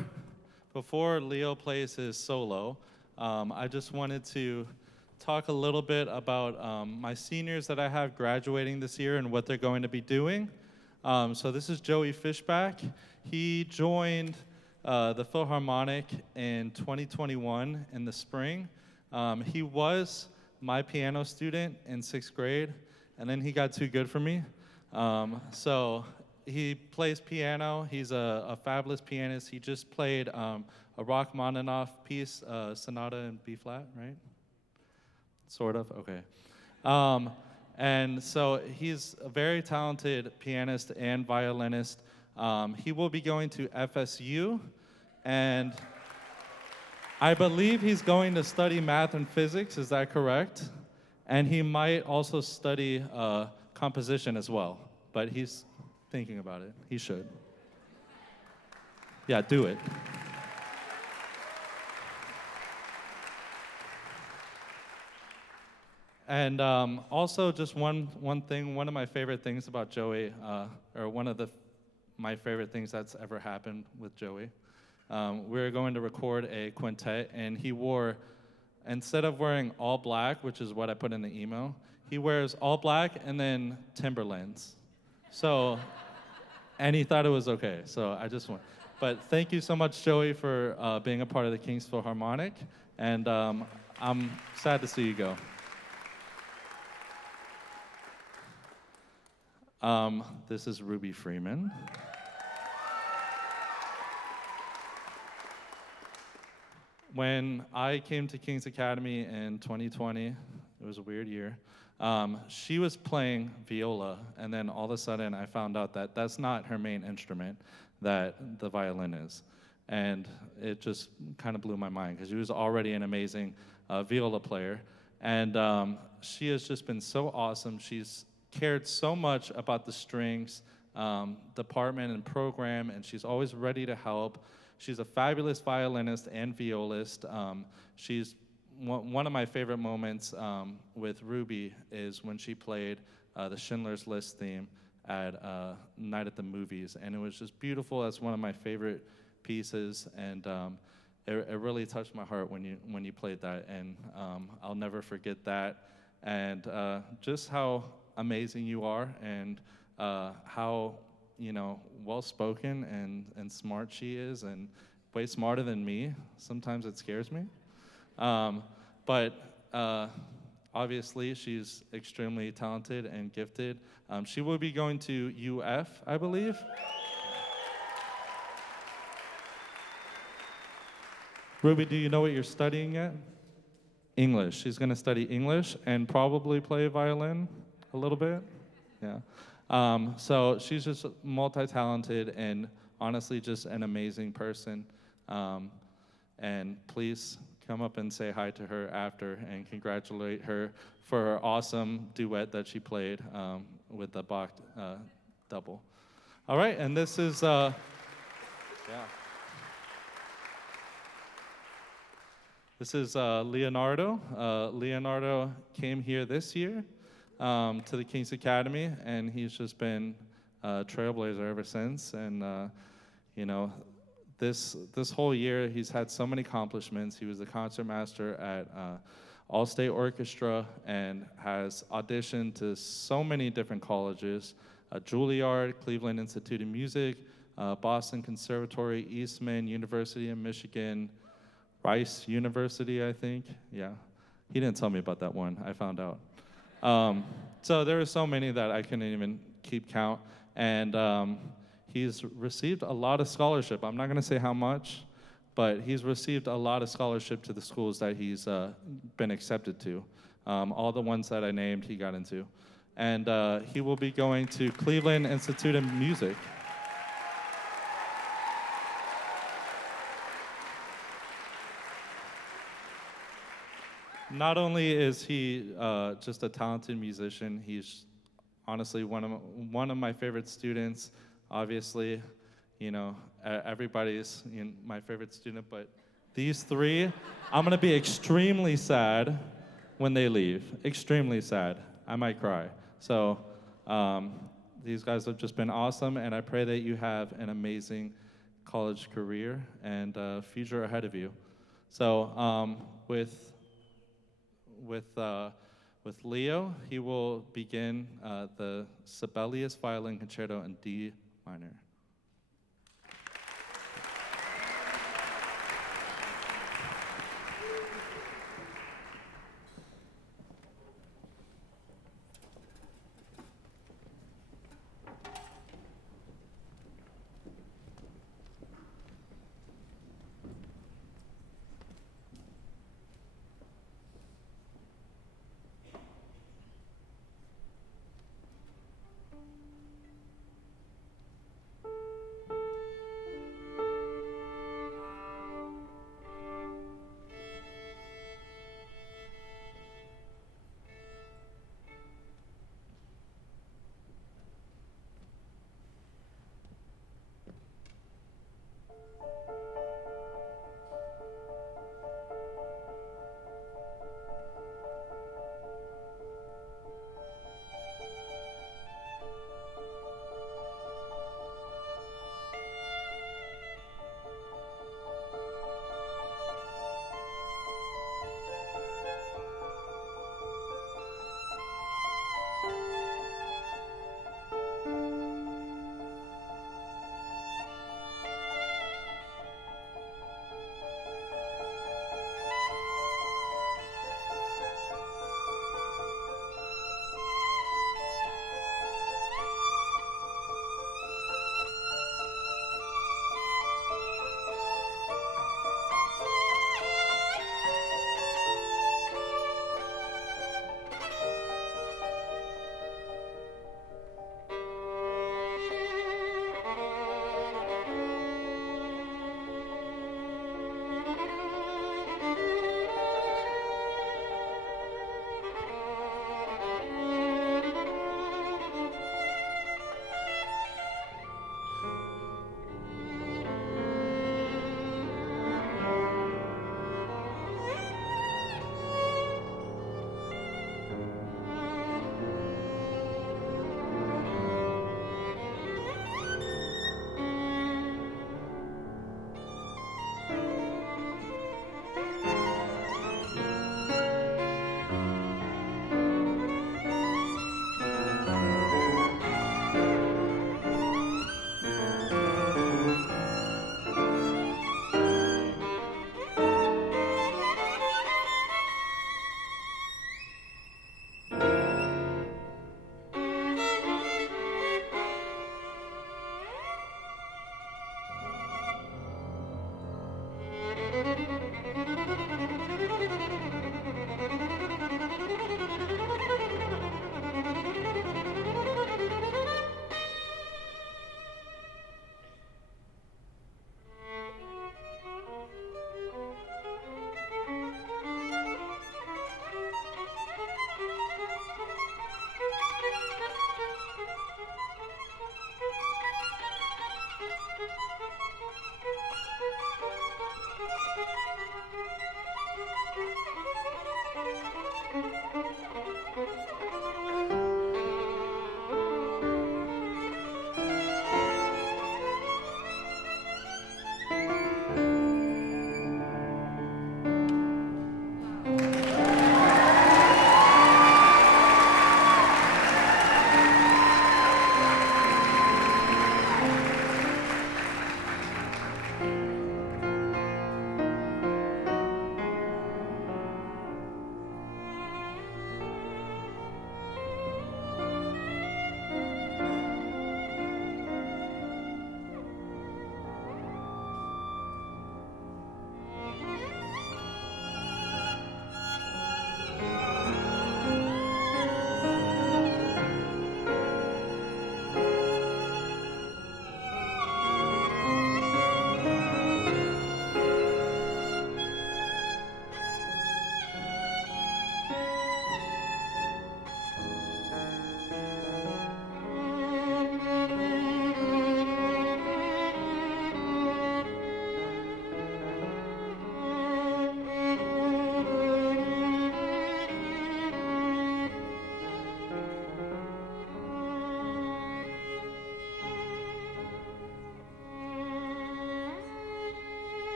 Leo plays his solo, I just wanted to talk a little bit about my seniors that I have graduating this year and what they're going to be doing. So this is Joey Fishback. He joined the Philharmonic in 2021 in the spring. He was my piano student in 6th grade, and then he got too good for me. So he plays piano. He's a fabulous pianist. He just played a Rachmaninoff piece, Sonata in B flat, right? Sort of, okay. And so he's a very talented pianist and violinist. He will be going to FSU, and I believe he's going to study math and physics, is that correct? And he might also study composition as well, but he's thinking about it. He should. Yeah, do it. And also just one thing, one of my favorite things about Joey, or one of my favorite things that's ever happened with Joey, we're going to record a quintet, and he wore, instead of wearing all black, which is what I put in the email, he wears all black and then Timberlands. So, and he thought it was okay, so I just want. But thank you so much, Joey, for being a part of the King's Philharmonic, and I'm sad to see you go. This is Ruby Freeman. When I came to King's Academy in 2020, it was a weird year, she was playing viola, and then all of a sudden I found out that that's not her main instrument, that the violin is. And it just kind of blew my mind, because she was already an amazing viola player. And she has just been so awesome. She's cared so much about the strings department and program, and she's always ready to help. She's a fabulous violinist and violist. She's one of my favorite moments with Ruby is when she played the Schindler's List theme at Night at the Movies, and it was just beautiful. That's one of my favorite pieces, and it really touched my heart when you played that, and I'll never forget that. And just how amazing you are, and how well-spoken and smart she is, and way smarter than me. Sometimes it scares me. But obviously, she's extremely talented and gifted. She will be going to UF, I believe. Ruby, do you know what you're studying yet? English. She's going to study English and probably play violin a little bit. Yeah. So she's just multi-talented and honestly just an amazing person. And please come up and say hi to her after and congratulate her for her awesome duet that she played with the Bach double. All right, and this is, This is Leonardo. Leonardo came here this year to the King's Academy, and he's just been a trailblazer ever since. And this whole year he's had so many accomplishments. He was the concertmaster at All-State Orchestra and has auditioned to so many different colleges: Juilliard, Cleveland Institute of Music, Boston Conservatory, Eastman, University of Michigan, Rice University, I think. Yeah, he didn't tell me about that one. I found out. So there are so many that I couldn't even keep count. And he's received a lot of scholarship. I'm not going to say how much, but he's received a lot of scholarship to the schools that he's been accepted to. All the ones that I named, he got into. And he will be going to Cleveland Institute of Music. Not only is he just a talented musician, he's honestly one of my favorite students. Obviously, everybody's my favorite student, but these three, I'm gonna be extremely sad when they leave. Extremely sad. I might cry. So these guys have just been awesome, and I pray that you have an amazing college career and future ahead of you. So with Leo, he will begin the Sibelius Violin Concerto in D minor.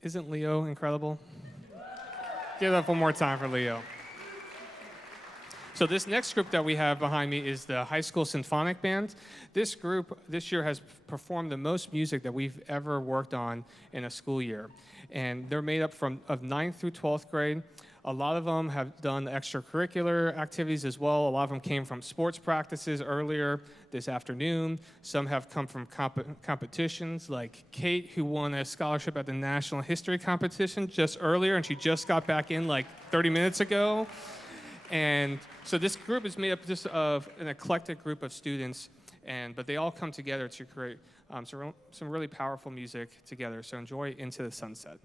Isn't Leo incredible? Give it up one more time for Leo. So this next group that we have behind me is the High School Symphonic Band. This group this year has performed the most music that we've ever worked on in a school year. And they're made up of 9th through 12th grade. A lot of them have done extracurricular activities as well. A lot of them came from sports practices earlier this afternoon. Some have come from competitions, like Kate, who won a scholarship at the National History Competition just earlier, and she just got back in like 30 minutes ago. And so this group is made up just of an eclectic group of students, but they all come together to create some really powerful music together. So enjoy Into the Sunset.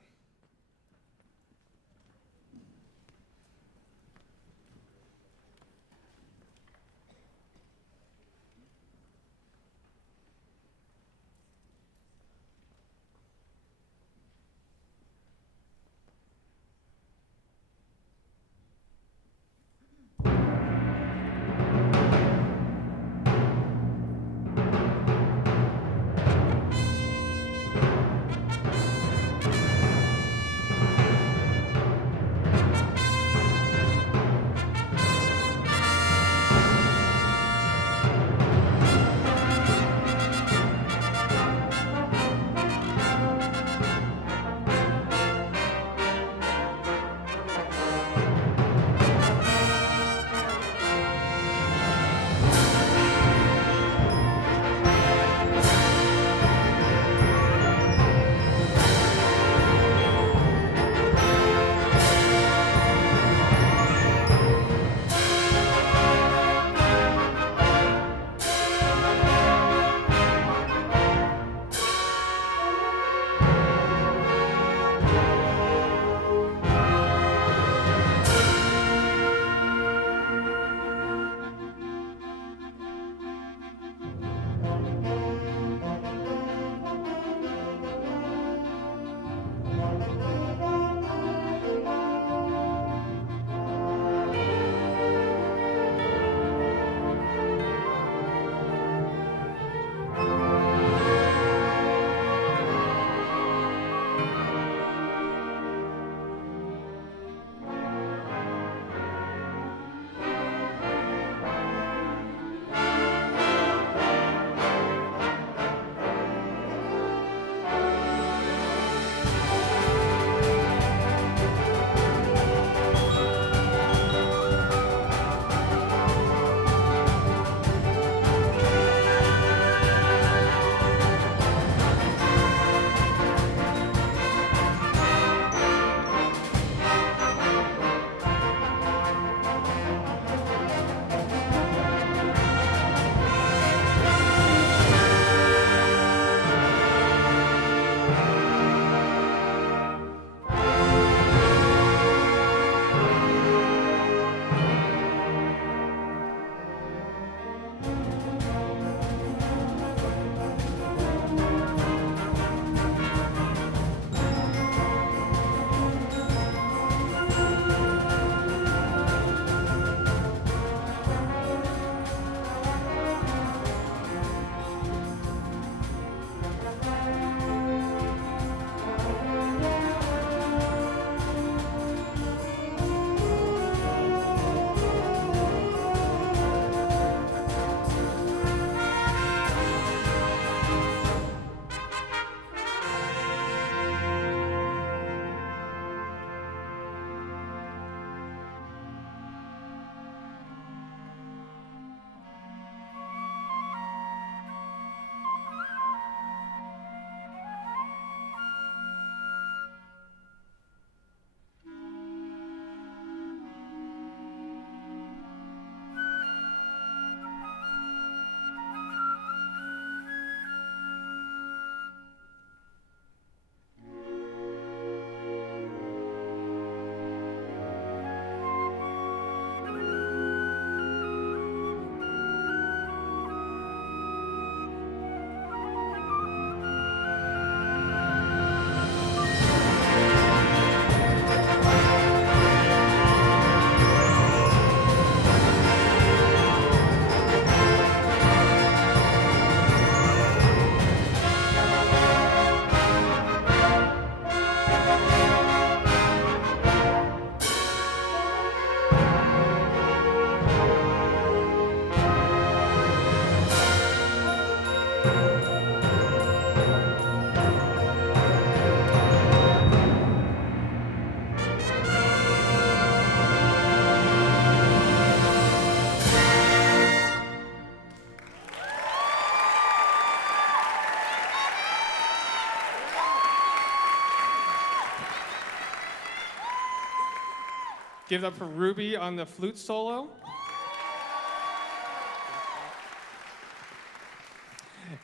Give it up for Ruby on the flute solo.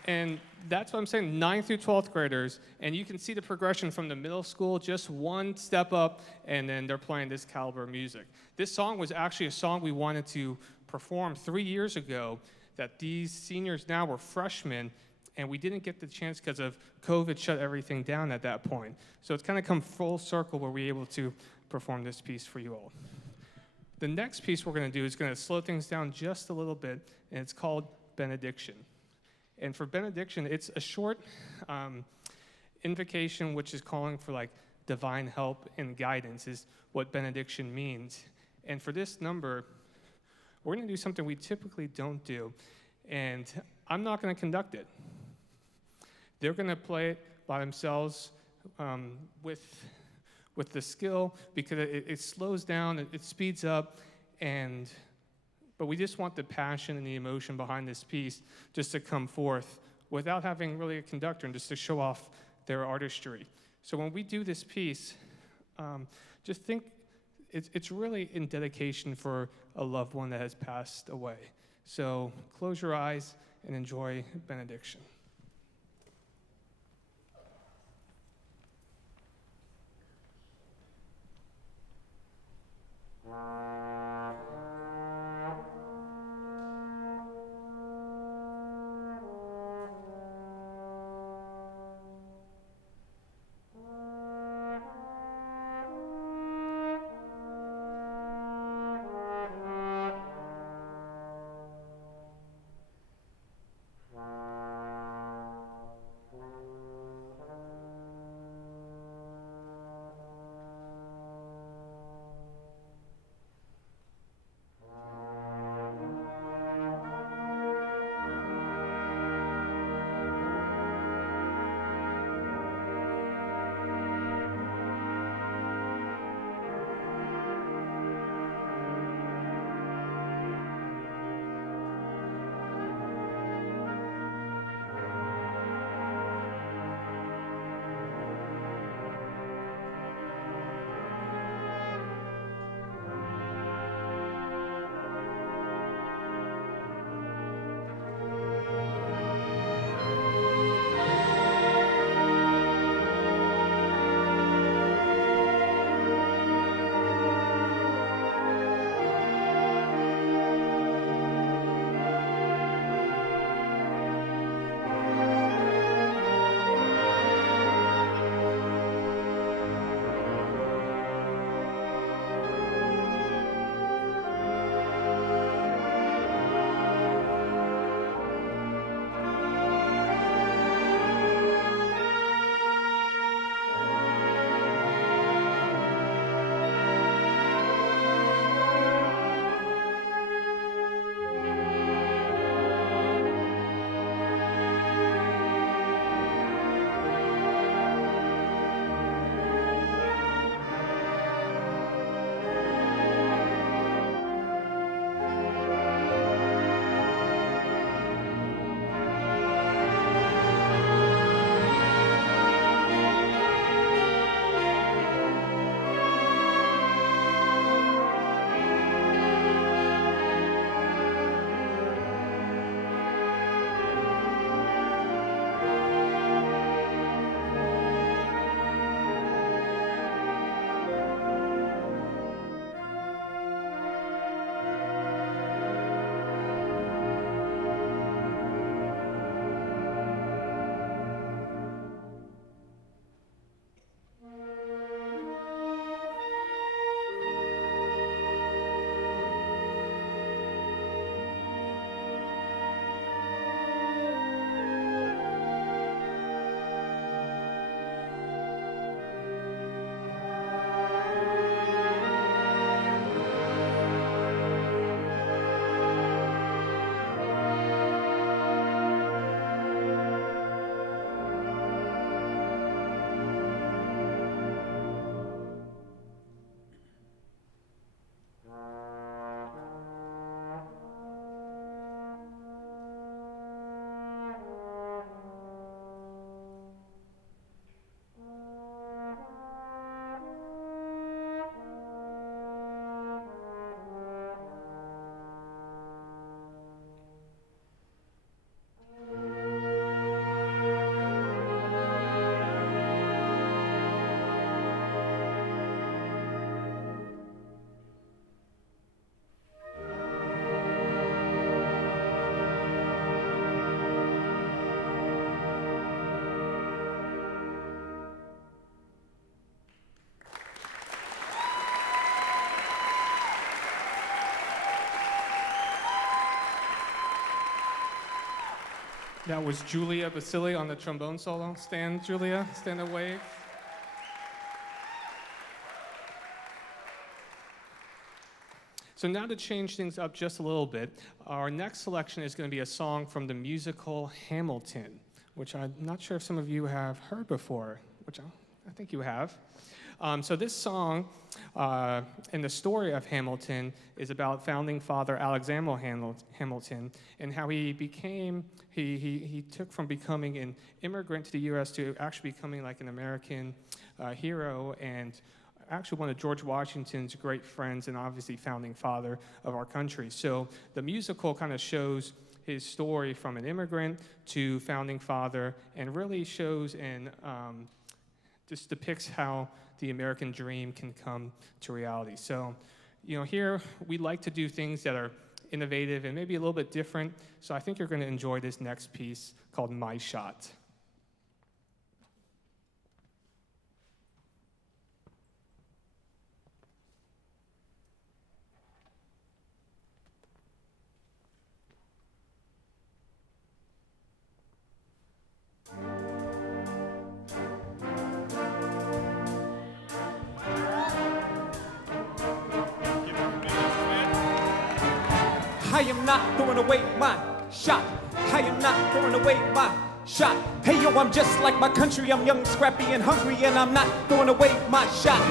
And that's what I'm saying, 9th through 12th graders, and you can see the progression from the middle school, just one step up, and then they're playing this caliber of music. This song was actually a song we wanted to perform 3 years ago, that these seniors now were freshmen, and we didn't get the chance because of COVID shut everything down at that point. So it's kind of come full circle where we're able to perform this piece for you all. The next piece we're going to do is going to slow things down just a little bit, and it's called Benediction. And for benediction, it's a short invocation which is calling for like divine help and guidance is what benediction means. And for this number, we're going to do something we typically don't do. And I'm not going to conduct it. They're going to play it by themselves with the skill because it slows down, it speeds up, but we just want the passion and the emotion behind this piece just to come forth without having really a conductor and just to show off their artistry. So when we do this piece, just think it's really in dedication for a loved one that has passed away. So close your eyes and enjoy benediction. That was Julia Basili on the trombone solo. Stand, Julia. Stand and wave. So now to change things up just a little bit, our next selection is going to be a song from the musical Hamilton, which I'm not sure if some of you have heard before, which I think you have. So this song and the story of Hamilton is about founding father Alexander Hamilton and how he became, he took from becoming an immigrant to the U.S. to actually becoming like an American hero and actually one of George Washington's great friends and obviously founding father of our country. So the musical kind of shows his story from an immigrant to founding father and really shows and just depicts how the American dream can come to reality. So, here we like to do things that are innovative and maybe a little bit different. So I think you're going to enjoy this next piece called My Shot. I am not throwing away my shot. I am not throwing away my shot. Hey yo, I'm just like my country. I'm young, scrappy, and hungry, and I'm not throwing away my shot.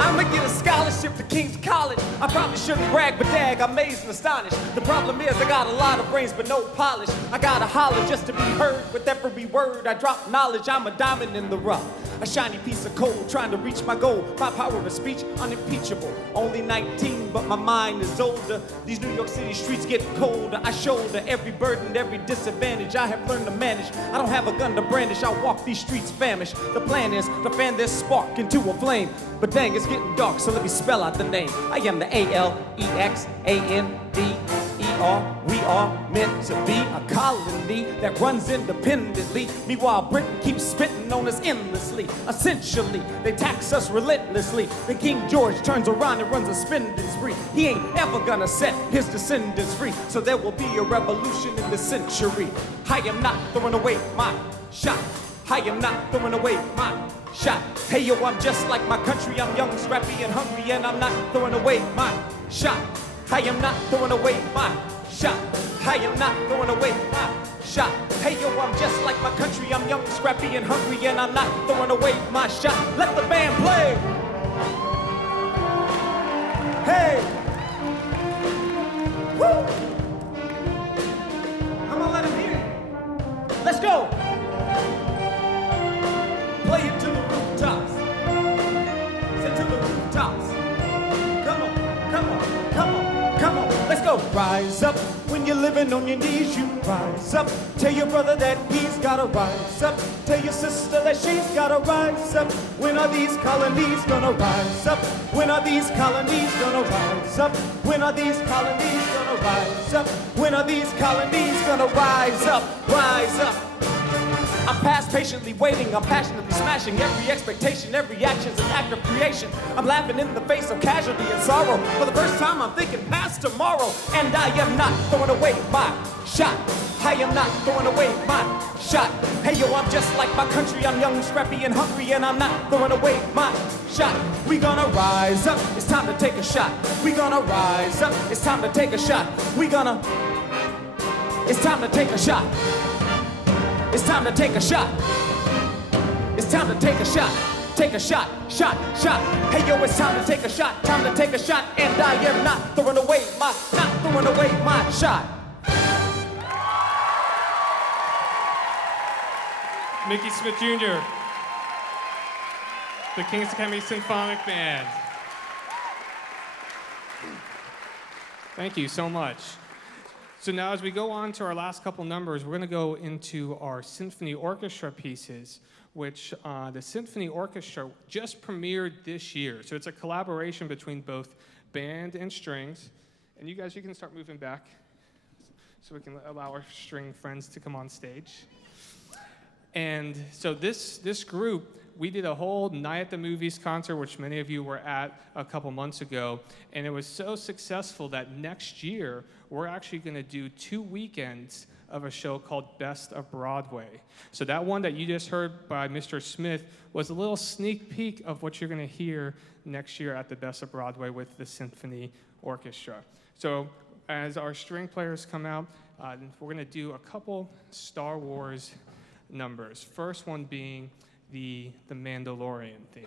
I'ma get a scholarship to King's College. I probably shouldn't brag, but dag, I'm amazed and astonished. The problem is I got a lot of brains, but no polish. I gotta holler just to be heard. With every word I drop knowledge, I'm a diamond in the rough. A shiny piece of coal, trying to reach my goal. My power of speech, unimpeachable. Only 19, but my mind is older. These New York City streets get colder. I shoulder every burden, every disadvantage I have learned to manage. I don't have a gun to brandish, I walk these streets famished. The plan is to fan this spark into a flame. But dang, it's getting dark, so let me spell out the name. I am the A-L-E-X-A-N-D-E-R. We are meant to be a colony that runs independently. Meanwhile, Britain keeps spitting on us endlessly. Essentially, they tax us relentlessly. Then King George turns around and runs a spending spree. He ain't ever gonna set his descendants free. So there will be a revolution in this century. I am not throwing away my shot. I am not throwing away my shot. Hey yo, I'm just like my country. I'm young, scrappy, and hungry, and I'm not throwing away my shot. I am not throwing away my shot. I am not throwing away my shot. Hey yo, I'm just like my country. I'm young, scrappy, and hungry, and I'm not throwing away my shot. Let the band play. Hey. Woo. Come on, let him hear it. Let's go. Play it to the rooftops. Say to the rooftops. Come on, come on, come on, come on. Let's go. Rise up when you're living on your knees. You rise up. Tell your brother that he's gotta rise up. Tell your sister that she's gotta rise up. When are these colonies gonna rise up? When are these colonies gonna rise up? When are these colonies gonna rise up? When are these colonies gonna rise up? Rise up. I'm past patiently waiting, I'm passionately smashing every expectation, every action's an act of creation. I'm laughing in the face of casualty and sorrow. For the first time, I'm thinking past tomorrow. And I am not throwing away my shot. I am not throwing away my shot. Hey yo, I'm just like my country. I'm young, scrappy, and hungry, and I'm not throwing away my shot. We gonna rise up, it's time to take a shot. We gonna rise up, it's time to take a shot. It's time to take a shot. It's time to take a shot. It's time to take a shot. Take a shot, shot, shot. Hey yo, it's time to take a shot. Time to take a shot. And I am not throwing away my shot. Mickey Smith Jr., the King's Academy Symphonic Band. Thank you so much. So now as we go on to our last couple numbers, we're going to go into our symphony orchestra pieces, which the symphony orchestra just premiered this year. So it's a collaboration between both band and strings. And you guys, you can start moving back so we can allow our string friends to come on stage. And so this group we did a whole Night at the Movies concert, which many of you were at a couple months ago, and it was so successful that next year, we're actually gonna do 2 weekends of a show called Best of Broadway. So that one that you just heard by Mr. Smith was a little sneak peek of what you're gonna hear next year at the Best of Broadway with the Symphony Orchestra. So as our string players come out, we're gonna do a couple Star Wars numbers. First one being the Mandalorian theme.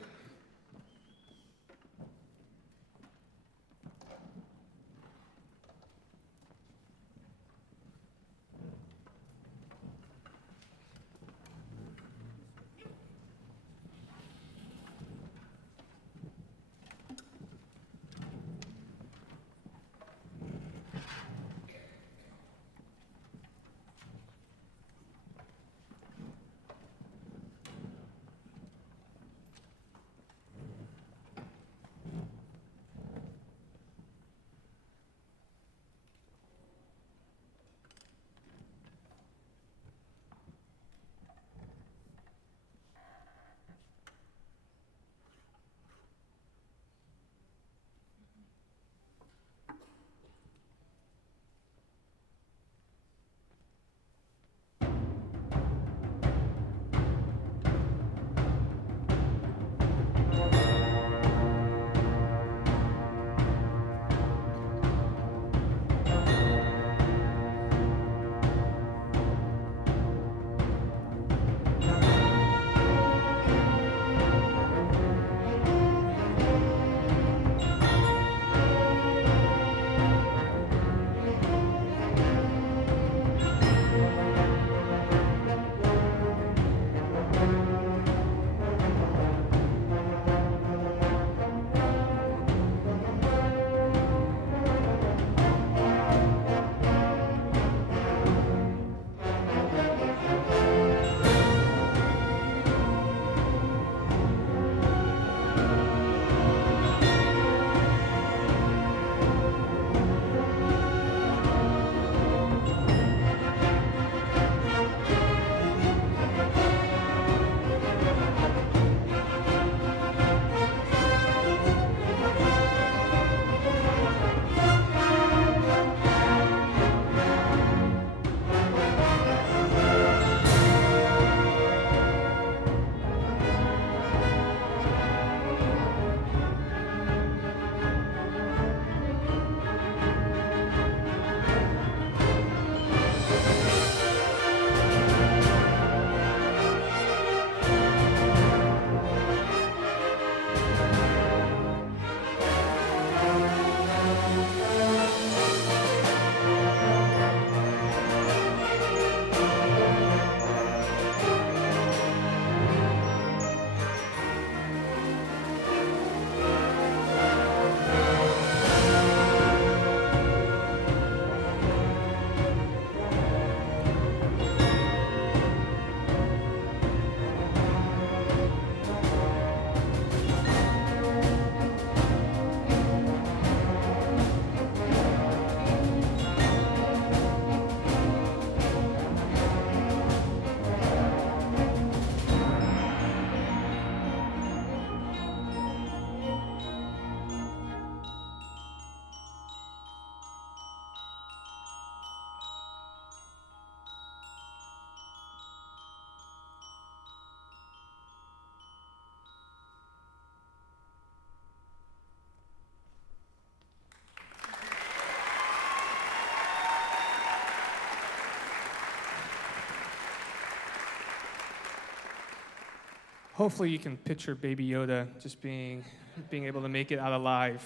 Hopefully you can picture Baby Yoda just being able to make it out alive.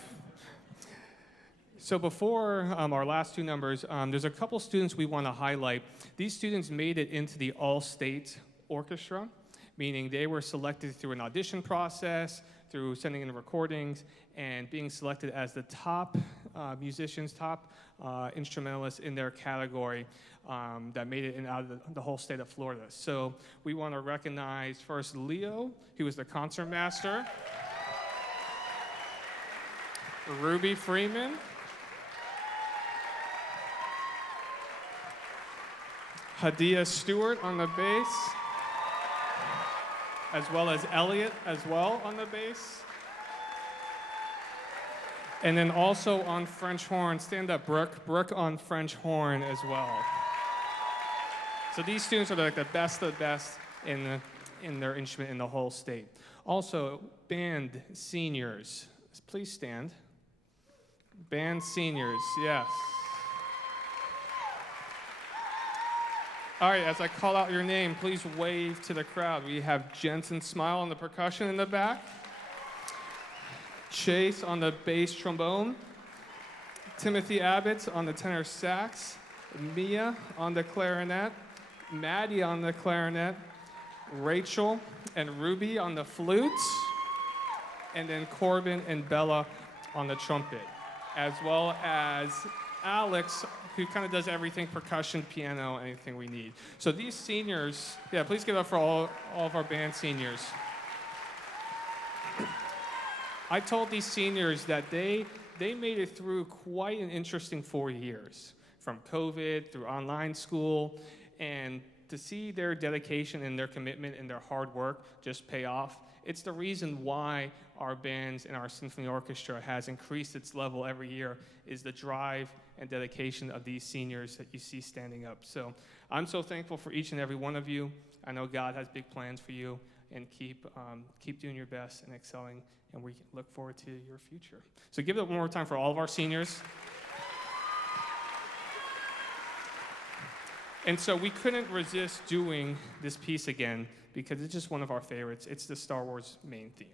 So before our last two numbers, there's a couple students we want to highlight. These students made it into the all-state orchestra, meaning they were selected through an audition process, through sending in recordings, and being selected as the top musicians, top instrumentalists in their category that made it in out of the whole state of Florida. So we want to recognize first Leo, who was the concertmaster, Ruby Freeman, Hadia Stewart on the bass, as well as Elliot as well on the bass. And then also on French horn, stand up, Brooke. Brooke on French horn as well. So these students are like the best of the best in their instrument in the whole state. Also, band seniors, please stand. Band seniors, yes. All right, as I call out your name, please wave to the crowd. We have Jensen Smile on the percussion in the back. Chase on the bass trombone. Timothy Abbott on the tenor sax. Mia on the clarinet. Maddie on the clarinet. Rachel and Ruby on the flute. And then Corbin and Bella on the trumpet. As well as Alex, who kind of does everything, percussion, piano, anything we need. So these seniors, yeah, please give up for all of our band seniors. I told these seniors that they made it through quite an interesting 4 years, from COVID through online school, and to see their dedication and their commitment and their hard work just pay off. It's the reason why our bands and our symphony orchestra has increased its level every year, is the drive and dedication of these seniors that you see standing up. So I'm so thankful for each and every one of you. I know God has big plans for you, and keep doing your best and excelling, and we look forward to your future. So give it up one more time for all of our seniors. And so we couldn't resist doing this piece again because it's just one of our favorites. It's the Star Wars main theme.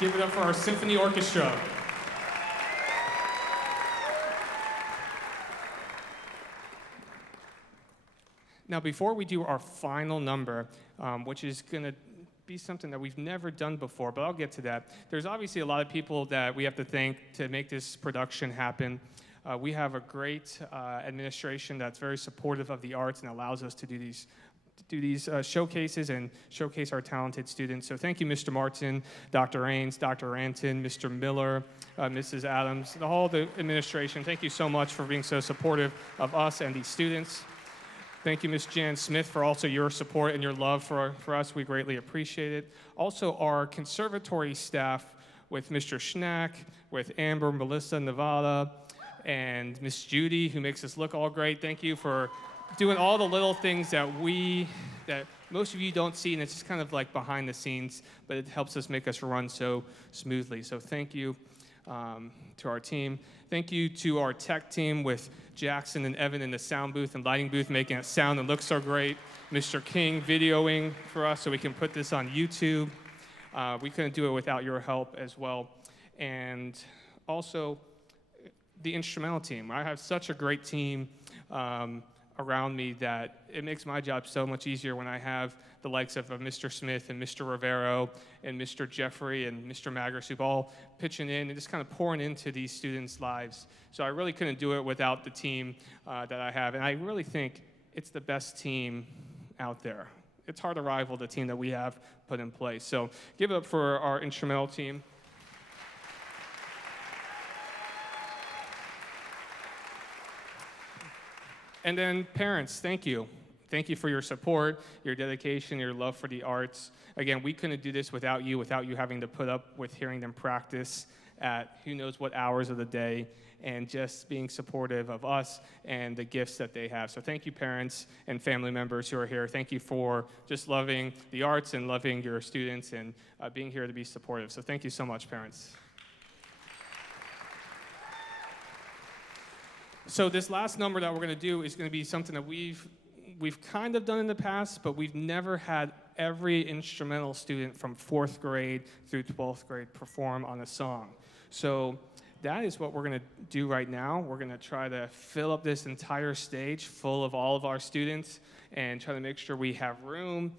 Give it up for our symphony orchestra. Now, before we do our final number, which is going to be something that we've never done before, but I'll get to that. There's obviously a lot of people that we have to thank to make this production happen. We have a great administration that's very supportive of the arts and allows us to do these showcases and showcase our talented students. So thank you, Mr. Martin, Dr. Ains, Dr. Anton, Mr. Miller, Mrs. Adams, the whole administration. Thank you so much for being so supportive of us and these students. Thank you, Ms. Jan Smith, for also your support and your love for us. We greatly appreciate it. Also, our conservatory staff with Mr. Schnack, with Amber, Melissa, Nevada, and Miss Judy, who makes us look all great. Thank you for doing all the little things that most of you don't see, and it's just kind of like behind the scenes, but it helps us make us run so smoothly. So thank you to our team. Thank you to our tech team with Jackson and Evan in the sound booth and lighting booth, making it sound and look so great. Mr. King videoing for us so we can put this on YouTube. We couldn't do it without your help as well. And also the instrumental team. I have such a great team around me that it makes my job so much easier when I have the likes of Mr. Smith and Mr. Rivero and Mr. Jeffrey and Mr. Magris, all pitching in and just kind of pouring into these students' lives. So I really couldn't do it without the team that I have. And I really think it's the best team out there. It's hard to rival the team that we have put in place. So give it up for our instrumental team. And then parents, thank you. Thank you for your support, your dedication, your love for the arts. Again, we couldn't do this without you having to put up with hearing them practice at who knows what hours of the day, and just being supportive of us and the gifts that they have. So thank you, parents and family members who are here. Thank you for just loving the arts and loving your students and being here to be supportive. So thank you so much, parents. So this last number that we're going to do is going to be something that we've kind of done in the past, but we've never had every instrumental student from 4th grade through 12th grade perform on a song. So that is what we're going to do right now. We're going to try to fill up this entire stage full of all of our students and try to make sure we have room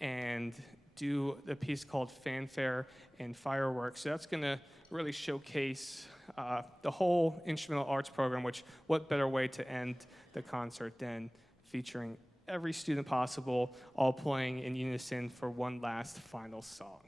and do the piece called Fanfare and Fireworks. So that's going to really showcase the whole instrumental arts program, which what better way to end the concert than featuring every student possible, all playing in unison for one last final song.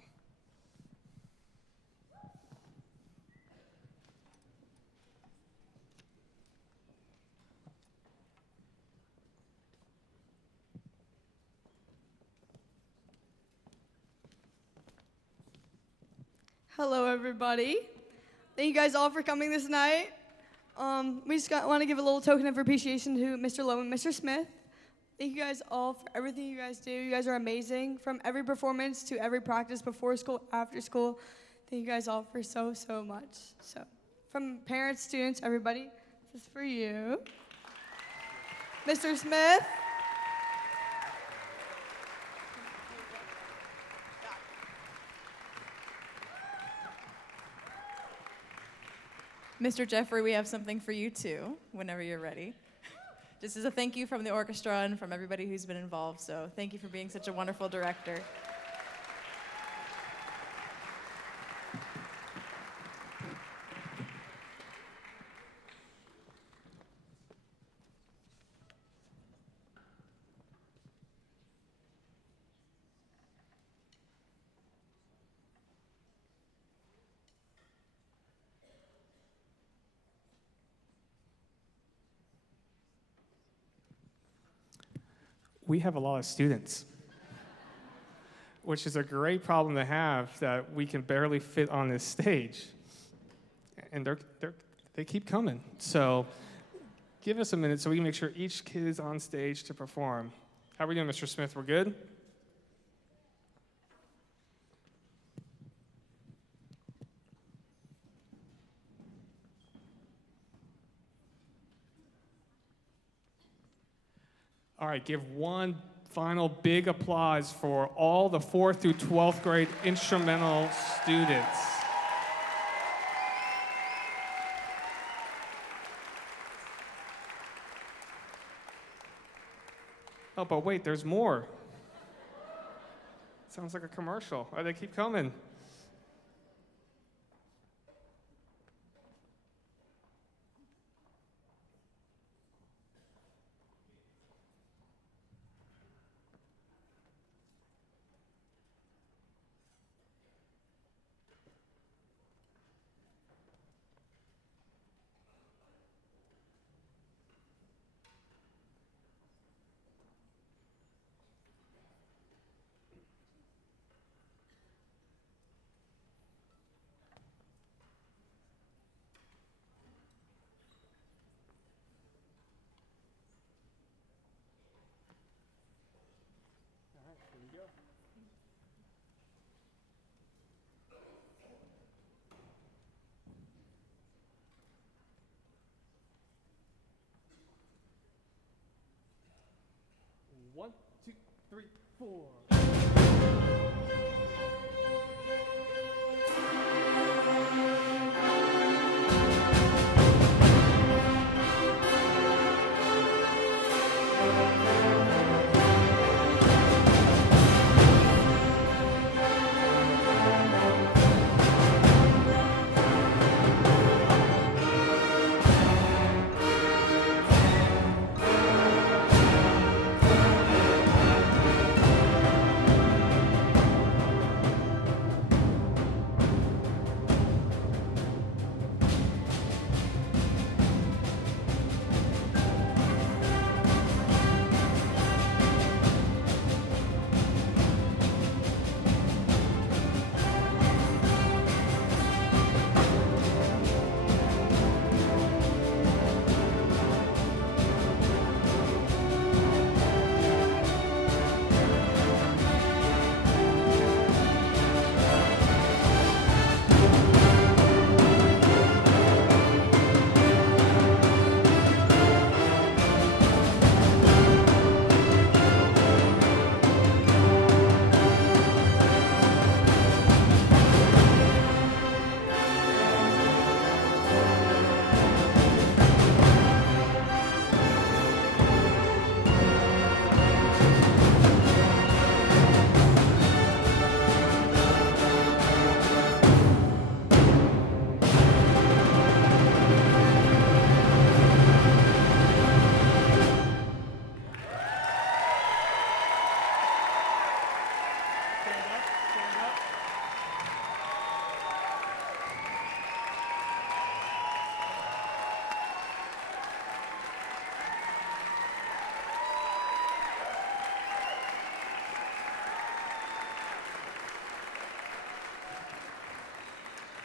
Hello, everybody. Thank you guys all for coming this night. We just want to give a little token of appreciation to Mr. Lowe and Mr. Smith. Thank you guys all for everything you guys do. You guys are amazing. From every performance to every practice before school, after school. Thank you guys all for so much. So, from parents, students, everybody, this is for you. Mr. Smith. Mr. Jeffrey, we have something for you too, whenever you're ready. This is a thank you from the orchestra and from everybody who's been involved, so thank you for being such a wonderful director. We have a lot of students, which is a great problem to have, that we can barely fit on this stage. And they keep coming. So give us a minute so we can make sure each kid is on stage to perform. How are we doing, Mr. Smith? We're good? All right, give one final big applause for all the 4th through 12th grade instrumental students. Oh, but wait, there's more. Sounds like a commercial. Oh, they keep coming. 1, 2, 3, 4.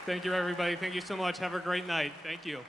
Thank you, everybody. Thank you so much. Have a great night. Thank you.